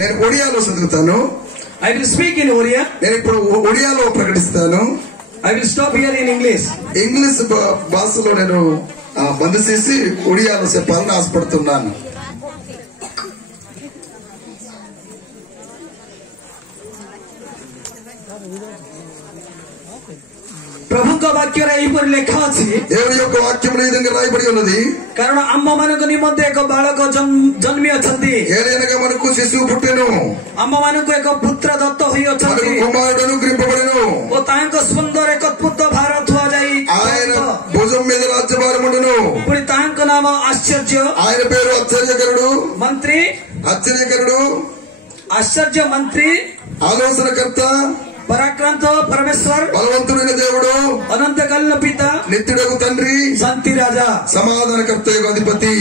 నేను ఒడియాలో చదువుతాను. I will speak in Oriya. నేను ఇప్పుడు ఒడియాలో ప్రకటిస్తాను. I will stop here in English. English భాషలో నేను బంద్ చేసి ఒడియాలో చెప్పాలని ఆశపడుతున్నాను. प्रभु का वाक्य लेखा अच्छी దేవుని యొక్క వాక్యములో ఈ విధంగా రాయబడి ఉన్నది. कारण अम्म मानक निमंते एक बालक जन्मी अछंती ఏలైనగా మనకు శిశువు పుట్టెను, अम्म मानक एक पुत्र दत्त होई మనకు अछंती కుమారుడు అనుగ్రహింపబడెను. ओ तांक सुंदर एक पुत्र भारत हुआ जाई ఆయన భుజం మీద రాజ్యభారముండును. पुरी तांक नाम आश्चर्य ఆయన పేరు ఆశ్చర్యకరుడు, मंत्री ఆశ్చర్యకరుడు, आश्चर्य मंत्री ఆలోచనకర్త, पराक्रांत परमेश्वर బలవంతుడైన దేవుడు, अनंत कालीन पिता నిత్యుడగు తండ్రి, शांति राजा. సమాధానకర్త యొక్క అధిపతి.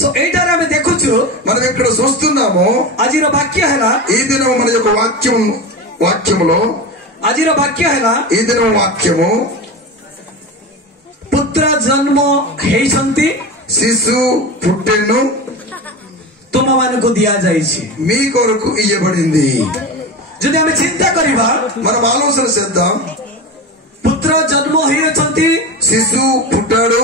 సో ఎయిటారా ఆమె देखुछु మనం ఇక్కడ చూస్తున్నాము. ଆଜିର ବାକ୍ୟ ହେଲା ఈ దినం మన యొక్క వాక్యములో ଆଜିର ବାକ୍ୟ ହେଲା ఈ దినం వాక్యము ପୁତ୍ର ଜନ୍ମ ହେଇଛନ୍ତି శిశు పుట్టెను, ତୁମମାନଙ୍କୁ ଦିଆଯାଇଛି. మీ కొరకు ఇయ్యబడింది. ଯଦି ଆମେ ଚିନ୍ତା କରିବା మనం ఆలోచన చేద్దాం. ପୁତ୍ର ଜନ୍ମ ହେଇଅଛନ୍ତି శిశు పుట్టాడు,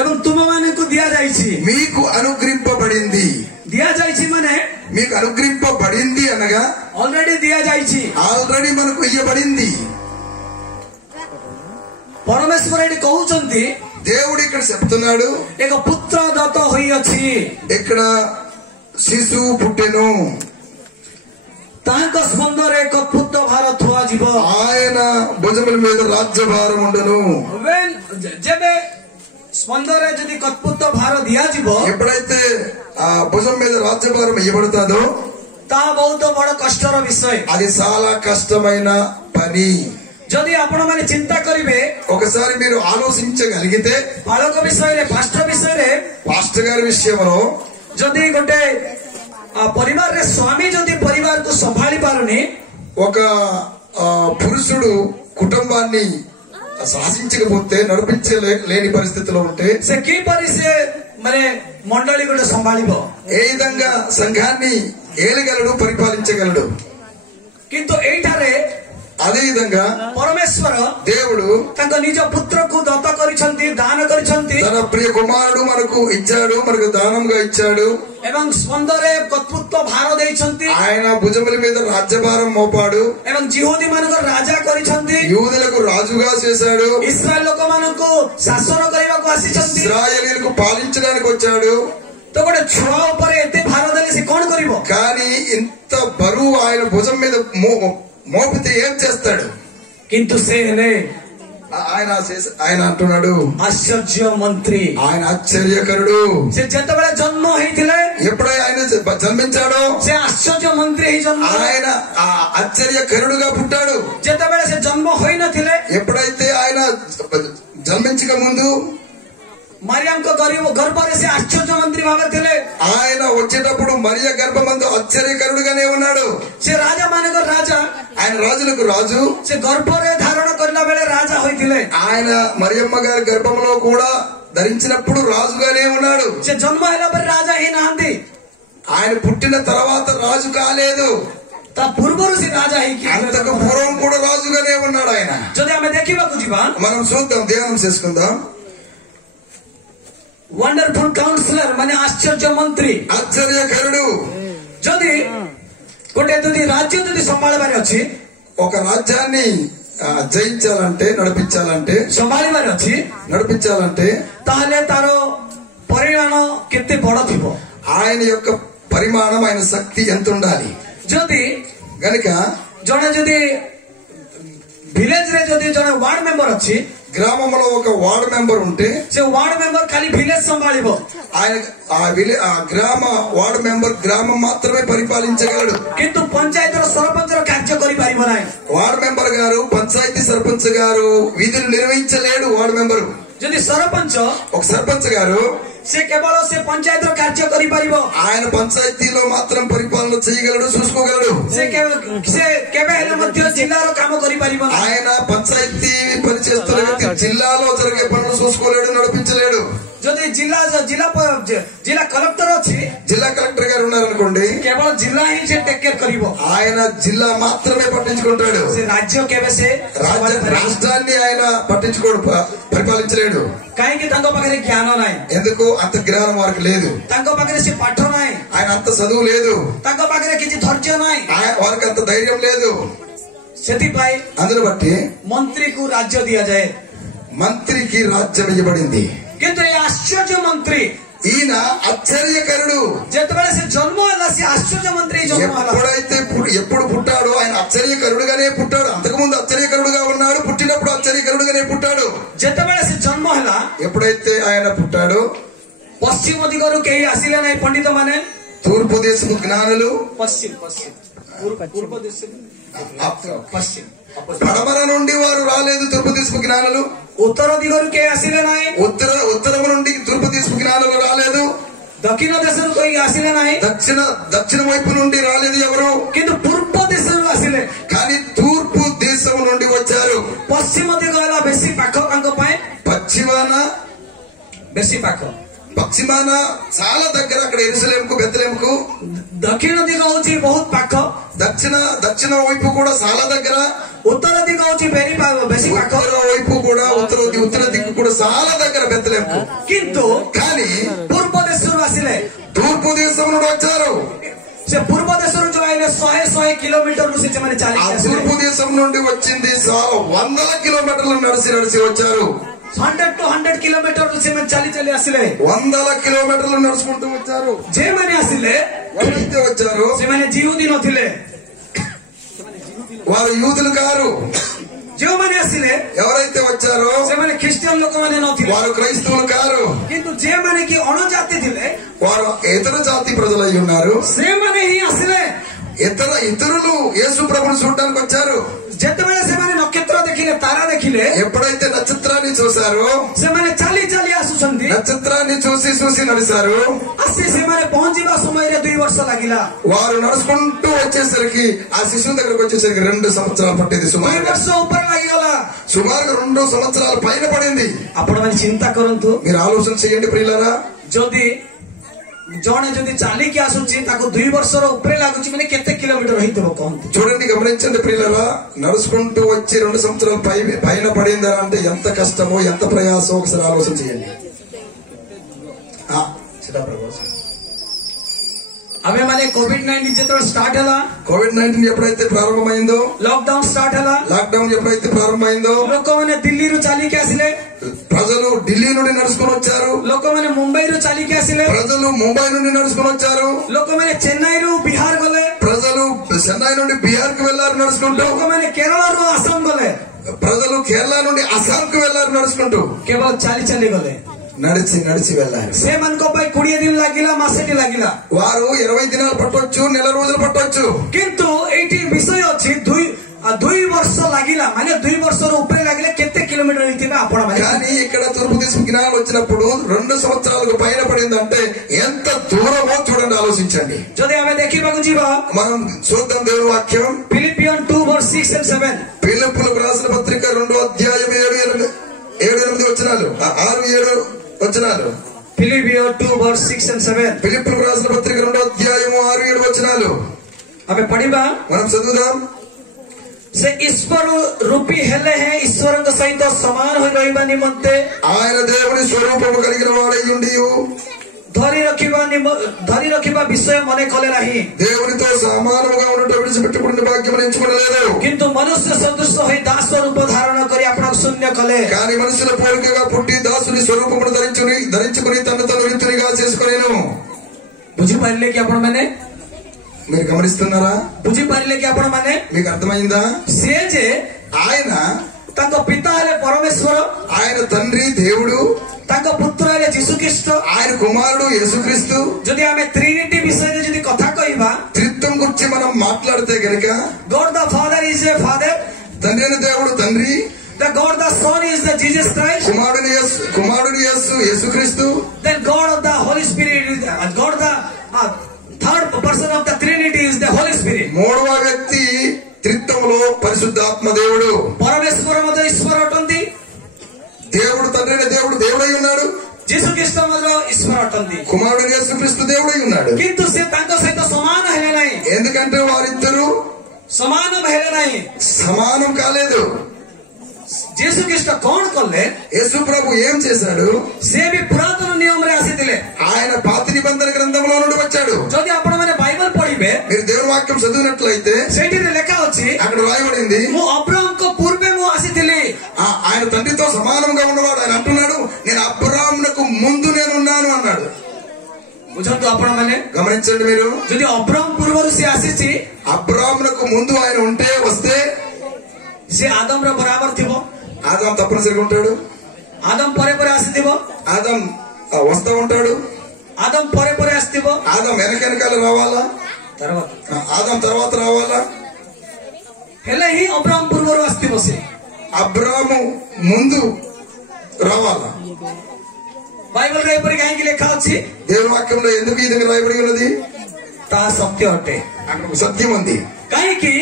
ଏବଂ ତୁମମାନଙ୍କୁ ଦିଆଯାଇଛି. మీకు అనుగ్రహింపబడింది. ଦିଆଯାଇଛି ମାନେ మీకు అనుగ్రహింపబడింది అనగా ଅଲରେଡି ଦିଆଯାଇଛି. ఆల్రెడీ మనకు ఇయ్యబడింది. ପରମେଶ୍ୱର ଏଠି କହୁଛନ୍ତି దేవుడు ఇక్కడ చెప్తున్నాడు, ଏକ ପୁତ୍ର ଦତ୍ତ ହୋଇଅଛି, ఇక్కడ శిశువు పుట్టెను, ତାଙ୍କ ସ୍ପନ୍ଦରେ ଏକ ପୁତ୍ର ଭାର ଥୁଆଯିବ. ఆయన భుజముల మీద రాజ్యభారం ఉండను. ଯେବେ ସ୍ପନ୍ଦରେ ଯଦି କତ୍ପୁତ୍ର ଭାର ଦିଆଯିବ ఎప్పుడైతే ఆ భుజం మీద రాజ్యభారం ఇవ్వబడుతుందో ତାହା ବହୁତ ବଡ କଷ୍ଟର ବିଷୟ. అది చాలా కష్టమైన పని. ଯଦି ଆପଣ ମାନେ ଚିନ୍ତା କରିବେ ఒకసారి మీరు ఆలోచించగలిగితే ବାଳକ ବିଷୟରେ ପାଷ୍ଟର ବିଷୟରେ పాస్టర్ గారి విషయంలో ଯଦି ଗୋଟେ ପରିବାରରେ ସ୍ୱାମୀ ଯଦି ପରିବାରକୁ ସମ୍ଭାଳି ପାରୁନି ఒక పురుషుడు కుటుంబాన్ని శాసించకపోతే నడిపించలేని పరిస్థితిలో ఉంటే ସେ କିପରି ସେ ମାନେ ମଣ୍ଡଳୀ ଗୋଟେ ସମ୍ଭାଳିବ, ఏ విధంగా సంఘాన్ని ఏలగలడు, పరిపాలించగలడు. କିନ୍ତୁ ଏଇଠାରେ అదే విధంగా ପରମେଶ୍ୱର దేవుడు ତାଙ୍କ ନିଜ ପୁତ୍ରକୁ ଦତ୍ତ କରିଛନ୍ତି, ଦାନ କରିଛନ୍ତି తన ప్రియ కుమారుడు మనకు ఇచ్చాడు, మనకు దానంగా ఇచ్చాడు. ଏବଂ ସ୍ପନ୍ଦରେ କତ୍ପୁତ୍ର ଭାର ଦେଇଛନ୍ତି ఆయన భుజముల మీద రాజ్యభారం మోపాడు. ଏବଂ ଜିହୁଦୀ ମାନଙ୍କର ରାଜା କରିଛନ୍ତି, యూదులకు రాజుగా చేశాడు, ଇସ୍ରାଏଲ ଲୋକମାନଙ୍କୁ ଶାସନ କରିବାକୁ ଆସିଛନ୍ତି. ఇశ్రాయేలీయులకు పాలించడానికి వచ్చాడు. ତ ଗୋଟେ ଛୁଆ ଉପରେ ଏତେ ଭାର ଦେଲେ ସେ କଣ କରିବ? కానీ ఇంత బరువు ఆయన భుజం మీద మోపితే ఏం చేస్తాడు? କିନ୍ତୁ ସେ ହେଲେ ఆయన అంటున్నాడు ଆଶ୍ଚର୍ଯ୍ୟ ମନ୍ତ୍ରୀ. ఆయన ఆశ్చర్యకరుడు. ସେ ଯେତେବେଳେ ଜନ୍ମ ହେଇଥିଲେ ఎప్పుడైతే ఆయన జన్మించాడో ସେ ଆଶ୍ଚର୍ଯ୍ୟ ମନ୍ତ୍ରୀ ହେଇ ଜନ୍ମ, ఆయన ఆశ్చర్యకరుడుగా పుట్టాడు. ଯେତେବେଳେ ସେ ଜନ୍ମ ହୋଇନଥିଲେ ఎప్పుడైతే ఆయన జన్మించక ముందు ମାରିଆମଙ୍କ ଗର୍ଭରେ ସେ ଆଶ୍ଚର୍ଯ୍ୟ ମନ୍ତ୍ରୀ ଭାବରେ ଥିଲେ. ఆయన వచ్చేటప్పుడు మరియ గర్భమందు ఆశ్చర్యకరుడుగానే ఉన్నాడు. ସେ ରାଜା ମାନଙ୍କର ରାଜା, ఆయన రాజులకు రాజు. ସେ ଗର୍ଭରେ ଧାରଣ କରିଲା ବେଳେ రాజା ହୋଇଥିଲେ. ఆయన మరియమ్మ గారి గర్భంలో కూడా ధరించినప్పుడు రాజుగానే ఉన్నాడు. ସେ ଜନ୍ମ ହେଲା ପରେ రాజା ହେଇନାହାନ୍ତି, ఆయన పుట్టిన తర్వాత రాజు కాలేదు. ତା ପୂର୍ବରୁ ସେ ରାଜା ହେଇକି అంతకు పూర్వం కూడా రాజుగానే ఉన్నాడు ఆయన. ଯଦି ଆମେ ଦେଖିବାକୁ ଯିବା మనం చూద్దాం, ధ్యానం చేసుకుందాం. ୱଣ୍ଡରଫୁଲ କାଉନସିଲର ମାନେ ଆଶ୍ଚର୍ଯ୍ୟ ମନ୍ତ୍ରୀ. ఆశ్చర్యకరుడు. ଯଦି ଗୋଟେ ଯଦି ରାଜ୍ୟ ଯଦି ସମ୍ଭାଳିବାର ଅଛି, ఒక రాజ్యాన్ని జయించాలంటే, ସମ୍ଭାଳିବାର ଅଛି, నడిపించాలంటే ତାହେଲେ ତାର ପରିମାଣ କେତେ ବଡ ଥିବ, ఆయన యొక్క పరిమాణం, ఆయన శక్తి ఎంత ఉండాలి. ଯଦି గనుక ଜଣେ ଯଦି ଭିଲେଜ ରେ ଯଦି ଜଣେ ୱାର୍ଡ ମେମ୍ବର ଅଛି, గ్రామంలో ఒక వార్డు మెంబర్ ఉంటే ସେ ୱାର୍ଡ ମେମ୍ବର ଖାଲି ଭିଲେଜ ସମ୍ଭାଳିବ, ఆయన వార్డు మెంబర్ గ్రామం మాత్రమే పరిపాలించగలడు. କିନ୍ତୁ ପଞ୍ଚାୟତର ସରପଞ୍ଚର କାର୍ଯ୍ୟ କରିପାରିବ ନାହିଁ. వార్డు మెంబర్ గారు, పంచాయతీ సర్పంచ్ గారు విధులు నిర్వహించలేడు. వార్డు మెంబరు ଯଦି ସରପଞ୍ଚ, ఒక సర్పంచ్ గారు ସେ କେବଳ ସେ ପଞ୍ଚାୟତର କାର୍ଯ୍ୟ କରିପାରିବ, ఆయన పంచాయతీలో మాత్రం పరిపాలన చేయగలడు, చూసుకోగలడు. ସେ କେବେ ହେଲେ ମଧ୍ୟ ଜିଲ୍ଲାର କାମ କରିପାରିବ ନାହିଁ. ఆయన పంచాయతీ పనిచేస్తున్న వ్యక్తి జిల్లాలో జరిగే పనులు చూసుకోలేడు, నడిపించలేడు. ଯଦି जिला कलेक्टर अच्छी జిల్లా కలెక్టర్ గారు ఉన్నారనుకోండి, केवल जिला ही से टेक केयर करिवो ఆయన జిల్లా మాత్రమే పట్టించుకుంటాడు. से राज्य केबे से రాష్ట్రాన్ని ఆయన పట్టించుకోడు, పరిపాలించలేడు. काहे तांको पाखरे ज्ञान नाय, ఎందుకు? అంత జ్ఞానం వారికి లేదు. तांको पाखरे से पाठ नाय, ఆయన అంత చదువు లేదు. तांको पाखरे किछि धैर्य नाय, వారికి అంత ధైర్యం లేదు. सेति पाई అందును బట్టి मंत्री को राज्य दिया जाए, మంత్రికి రాజ్యం ఇవ్వబడింది. किंतु ये आश्चर्य मंत्री ఈయన ఆశ్చర్యకరుడు. जेतबेले से जन्म होला से आश्चर्य मंत्री जन्म होला. ఎప్పుడైతే ఎప్పుడు పుట్టాడో ఆయన ఆశ్చర్యకరుడుగానే పుట్టాడు. అంతకుముందు ఆశ్చర్యకరుడుగా ఉన్నాడు, పుట్టినప్పుడు ఆశ్చర్యకరుడుగానే పుట్టాడు. जेतबेले से जन्म होला ఎప్పుడైతే ఆయన పుట్టాడో पश्चिम दिगरु केही आसिले नाय पंडित माने, తూర్పు దేశపు జ్ఞానులు, पश्चिम पश्चिम पूर्व देश पश्चिम పడమర నుండి వారు రాలేదు. తూర్పు దేశపు జ్ఞానులు उत्तर दिगरु केही आसिले नाय, ఉత్తరము నుండి తూర్పు దేశపు జ్ఞానులు రాలేదు. दक्षिण देशरु केही आसिले नाय, దక్షిణ వైపు నుండి రాలేదు ఎవరు. किंतु पूर्व देशरु आसिले. కానీ తూర్పు దేశం నుండి వచ్చారు. पश्चिम दिग होला बेसी पाख तांको पाए, పశ్చిమాన बेसी पाख. పశ్చిమాన చాలా దగ్గర, అక్కడ యెరూషలేముకు బెత్లెహేముకు. दक्षिण दिग होची बहुत पाख, దక్షిణ వైపు కూడా చాలా దగ్గర. उत्तर दिग होची बेसी पाख. ఉత్తర వైపు కూడా ఉత్తర దిక్కు కూడా చాలా దగ్గర బెత్లెహేముకు. किंतु కానీ पूर्व देशरु आसिले, తూర్పు దేశం నుండి వచ్చారు. से पूर्व देशरु जो आइले 100 किलोमीटर से माने ఆ 40 తూర్పు దేశం నుండి వచ్చింది 100 కిలోమీటర్లు నడిచి వచ్చారు. 100 to 100 किलोमीटर से माने चली आसिले. 100 కిలోమీటర్లు నడుచుకుంటూ వచ్చారు. जे माने आसिले ఎవరైతే వచ్చారో से माने जीवदी नथिले, వారు యూదులు కారు. जो माने आसिले ఎవరైతే వచ్చారో से माने ख्रिस्टियन लोक माने नथिले, వారు క్రైస్తవులు కారు. किंतु जे माने कि अणजाति थिले వారు ఇతర జాతి ప్రజలై ఉన్నారు. से माने ही आसिले. ఇతరులు యేసు ప్రభువును చూడడానికి వచ్చారు. जेतेबेले से माने नक्षत्र देखिले, तारा देखिले, ఎప్పుడైతే నక్షత్రాన్ని చూశారో से माने चली आसुछंती, నక్షత్రాన్ని చూసి నడిచారు. आसी से माने पहुंचीबा समय रे 2 वर्ष लागिला. వారు నడుచుకుంటూ వచ్చేసరికి ఆ శిశువు దగ్గరకు వచ్చేసరికి 2 సంవత్సరాలు పట్టింది. 2 సుమారుగా वर्ष ऊपर लागिगला. 2 సంవత్సరాల పైన పడింది. आपण माने चिंता करंतु, మీరు ఆలోచన చేయండి ప్రియులారా. जदि जणे जदि चालिकी आसुची ताको 2 वर्षर ऊपर लागुची माने केते किलोमीटर होइतबो कहंतु. చూడండి, గమనించండి ప్రియులారా. నడుచుకుంటూ వచ్చి 2 సంవత్సరాల పైన పడిందా అంటే ఎంత కష్టమో, ఎంత ప్రయాసమో ఒకసారి ఆలోచన చేయండి. अबे माने कोविड-19 जेतबेले स्टार्ट हला, కోవిడ్-19 ఎప్పుడైతే ప్రారంభమైందో, लॉकडाउन स्टार्ट हला, లాక్డౌన్ ఎప్పుడైతే ప్రారంభమైందో लोक माने दिल्ली रु चालिकी आसिले, ప్రజలు ఢిల్లీ నుండి నడుచుకొని వచ్చారు. लोक माने मुंबई रु चालिकी आसिले, ప్రజలు ముంబై నుండి నడుచుకొని వచ్చారు. लोक माने चेन्नई रु बिहार गले, ప్రజలు చెన్నై నుండి బీహార్ కు వెళ్లారు నడుచుకుంటూ. लोक माने केरल रु आसाम गले, ప్రజలు కేరళ నుండి అస్సాం కు వెళ్లారు నడుచుకుంటూ. केवल चाली गले. నడిచి వెళ్ళారు. से मन को पाई 20 दिन लागिला, मासेटी लागिला. వారు 20 దినాలు పట్టొచ్చు, నెల రోజులు పట్టొచ్చు. किंतु एटी विषय अछि 2 वर्ष लागिला माने 2 वर्षर ऊपर लागिले केते किलोमीटर होइतिबा आपण माने. కానీ ఇక్కడ తూర్పు దేశం జ్ఞానం వచ్చినప్పుడు 2 సంవత్సరాలకు పైన పడిందంటే ఎంత దూరమో చూడండి, ఆలోచించండి. जदि हमें देखिबाकु जीवा మనం చూద్దాం దేవుని వాక్యం. Philippian 2 verse 6 and 7. ఫిలిప్పులకు రాసిన పత్రిక 2వ అధ్యాయం 7-8 వచనాలు, 6-7 వచనాలు. Philippian 2 verse 6 and 7. ఫిలిప్పులకు రాసిన పత్రిక 2వ అధ్యాయం 6-7 వచనాలు हमें पढ़िबा. మనం చదువుదాం. से ईश्वर रूपी हेले हैं ईश्वर सहित समान होई रहिबा निमंते ఆయన దేవుని స్వరూపము కలిగిన వాడై ఉండి धरी रखिबा विषय मने कले नाही, దేవునితో సమానముగా ఉండటం విడిచిపెట్టుకునే భాగ్యం ఎంచుకోలేదు. किंतु मनुष्य सदृश होई दास रूप धारण करी आपन शून्य कले. కానీ మనుషుల పోలికగా పుట్టి దాసుని స్వరూపమును ధరించుకుని తనను తాను రిక్తునిగా చేసుకొనేను. बुझी पारिले कि आपण माने, మీరు గమనిస్తున్నారా? बुझी पारिले कि आपण माने మీకు అర్థమైందా? से जे ఆయన ताको पिता हेले परमेश्वर, ఆయన తండ్రి దేవుడు, ताको पुत्र हेले यीशु ख्रीष्ट. ఆయన కుమారుడు యేసుక్రీస్తు. जदि हमें ट्रिनिटी विषय जदि कथा कहिबा, త్రిత్వం గురించి మనం మాట్లాడితే గనుక God the father is a father, తండ్రి అయిన దేవుడు తండ్రి, the God the Son is the Jesus Christ, కుమారుడు యేసుక్రీస్తు, then God of the Holy Spirit is God the third person of the Trinity is the Holy Spirit. మూడవ వ్యక్తి త్రిత్వములో పరిశుద్ధాత్మ దేవుడు. परमेश्वर मध्य ईश्वर अटंती, దేవుడు తండ్రి అయిన దేవుడు దేవుడై ఉన్నాడు, ଯୀଶୁ ଖ୍ରୀଷ୍ଟ ମଧ୍ୟ ଈଶ୍ୱର ଅଟନ୍ତି, కుమారుడు యేసుక్రీస్తు దేవుడై ఉన్నాడు. କିନ୍ତୁ ସେ ତାଙ୍କ ସହିତ ସମାନ ହେଲେ ନାହିଁ, ఎందుకంటే వారిద్దరూ ସମାନ ହେଲେ ନାହିଁ। సమానం కాలేదు. ଯୀଶୁ ଖ୍ରୀଷ୍ଟ କଣ କଲେ? యేసు ప్రభు ఏం చేశాడు? ସେ ବି ପୁରାତନ ନିୟମରେ ଆସିଥିଲେ। ఆయన పాత నిబంధన గ్రంథంలో నుండి వచ్చాడు. ଯଦି ଆପଣମାନେ ବାଇବଲ ପଢିବେ, మీరు దేవుని వాక్యం చదివినట్లయితే ସେଇଠିରେ ଲେଖା ଅଛି, అక్కడ రాయబడింది, ମୁଁ ଅବ୍ରାହ୍ମଙ୍କ ପୂର୍ବେ ମୁଁ ଆସିଥିଲି। ఆయన తండ్రితో సమానంగా ఉన్నవాడు. ఆయన అంటున్నాడు, నేను అబ్రాహామునకు ముందు నేనున్నాను అన్నాడు. ବୁଝନ୍ତୁ ଆପଣମାନେ, గమనించండి మీరు. ଯଦି ଅବ୍ରାହ୍ମ ପୂର୍ବରୁ ସେ ଆସିଛି, అబ్రాహామునకు ముందు ఆయన వస్తే ସେ ଆଦମର ବରାବର ଥିବ। ఆదాం తప్పనిసరిగా ఉంటాడు. ଆଦମ ପରେ ପରେ ଆସିଥିବ, ఆదాం వస్తా ఉంటాడు. ଆଦମ ପରେ ପରେ ଆସିଥିବ, ఆదాం వెనకాల రావాలా, తర్వాత ఆదాం తర్వాత రావాలా? ହେଲେ ହିଁ ଅବ୍ରାହ୍ମ ପୂର୍ବରୁ ଆସିଥିବ ସେ। అబ్రాహాము ముందు రావాలా? ବାଇବଲରେ ଏପରି କାହିଁକି ଲେଖା ଅଛି? దేవుని వాక్యంలో ఎందుకు ఇది రాయబడి ఉన్నది? ତାହା ସତ୍ୟ ଅଟେ। అక్కడ ఒక సత్యం ఉంది. କାହିଁକି?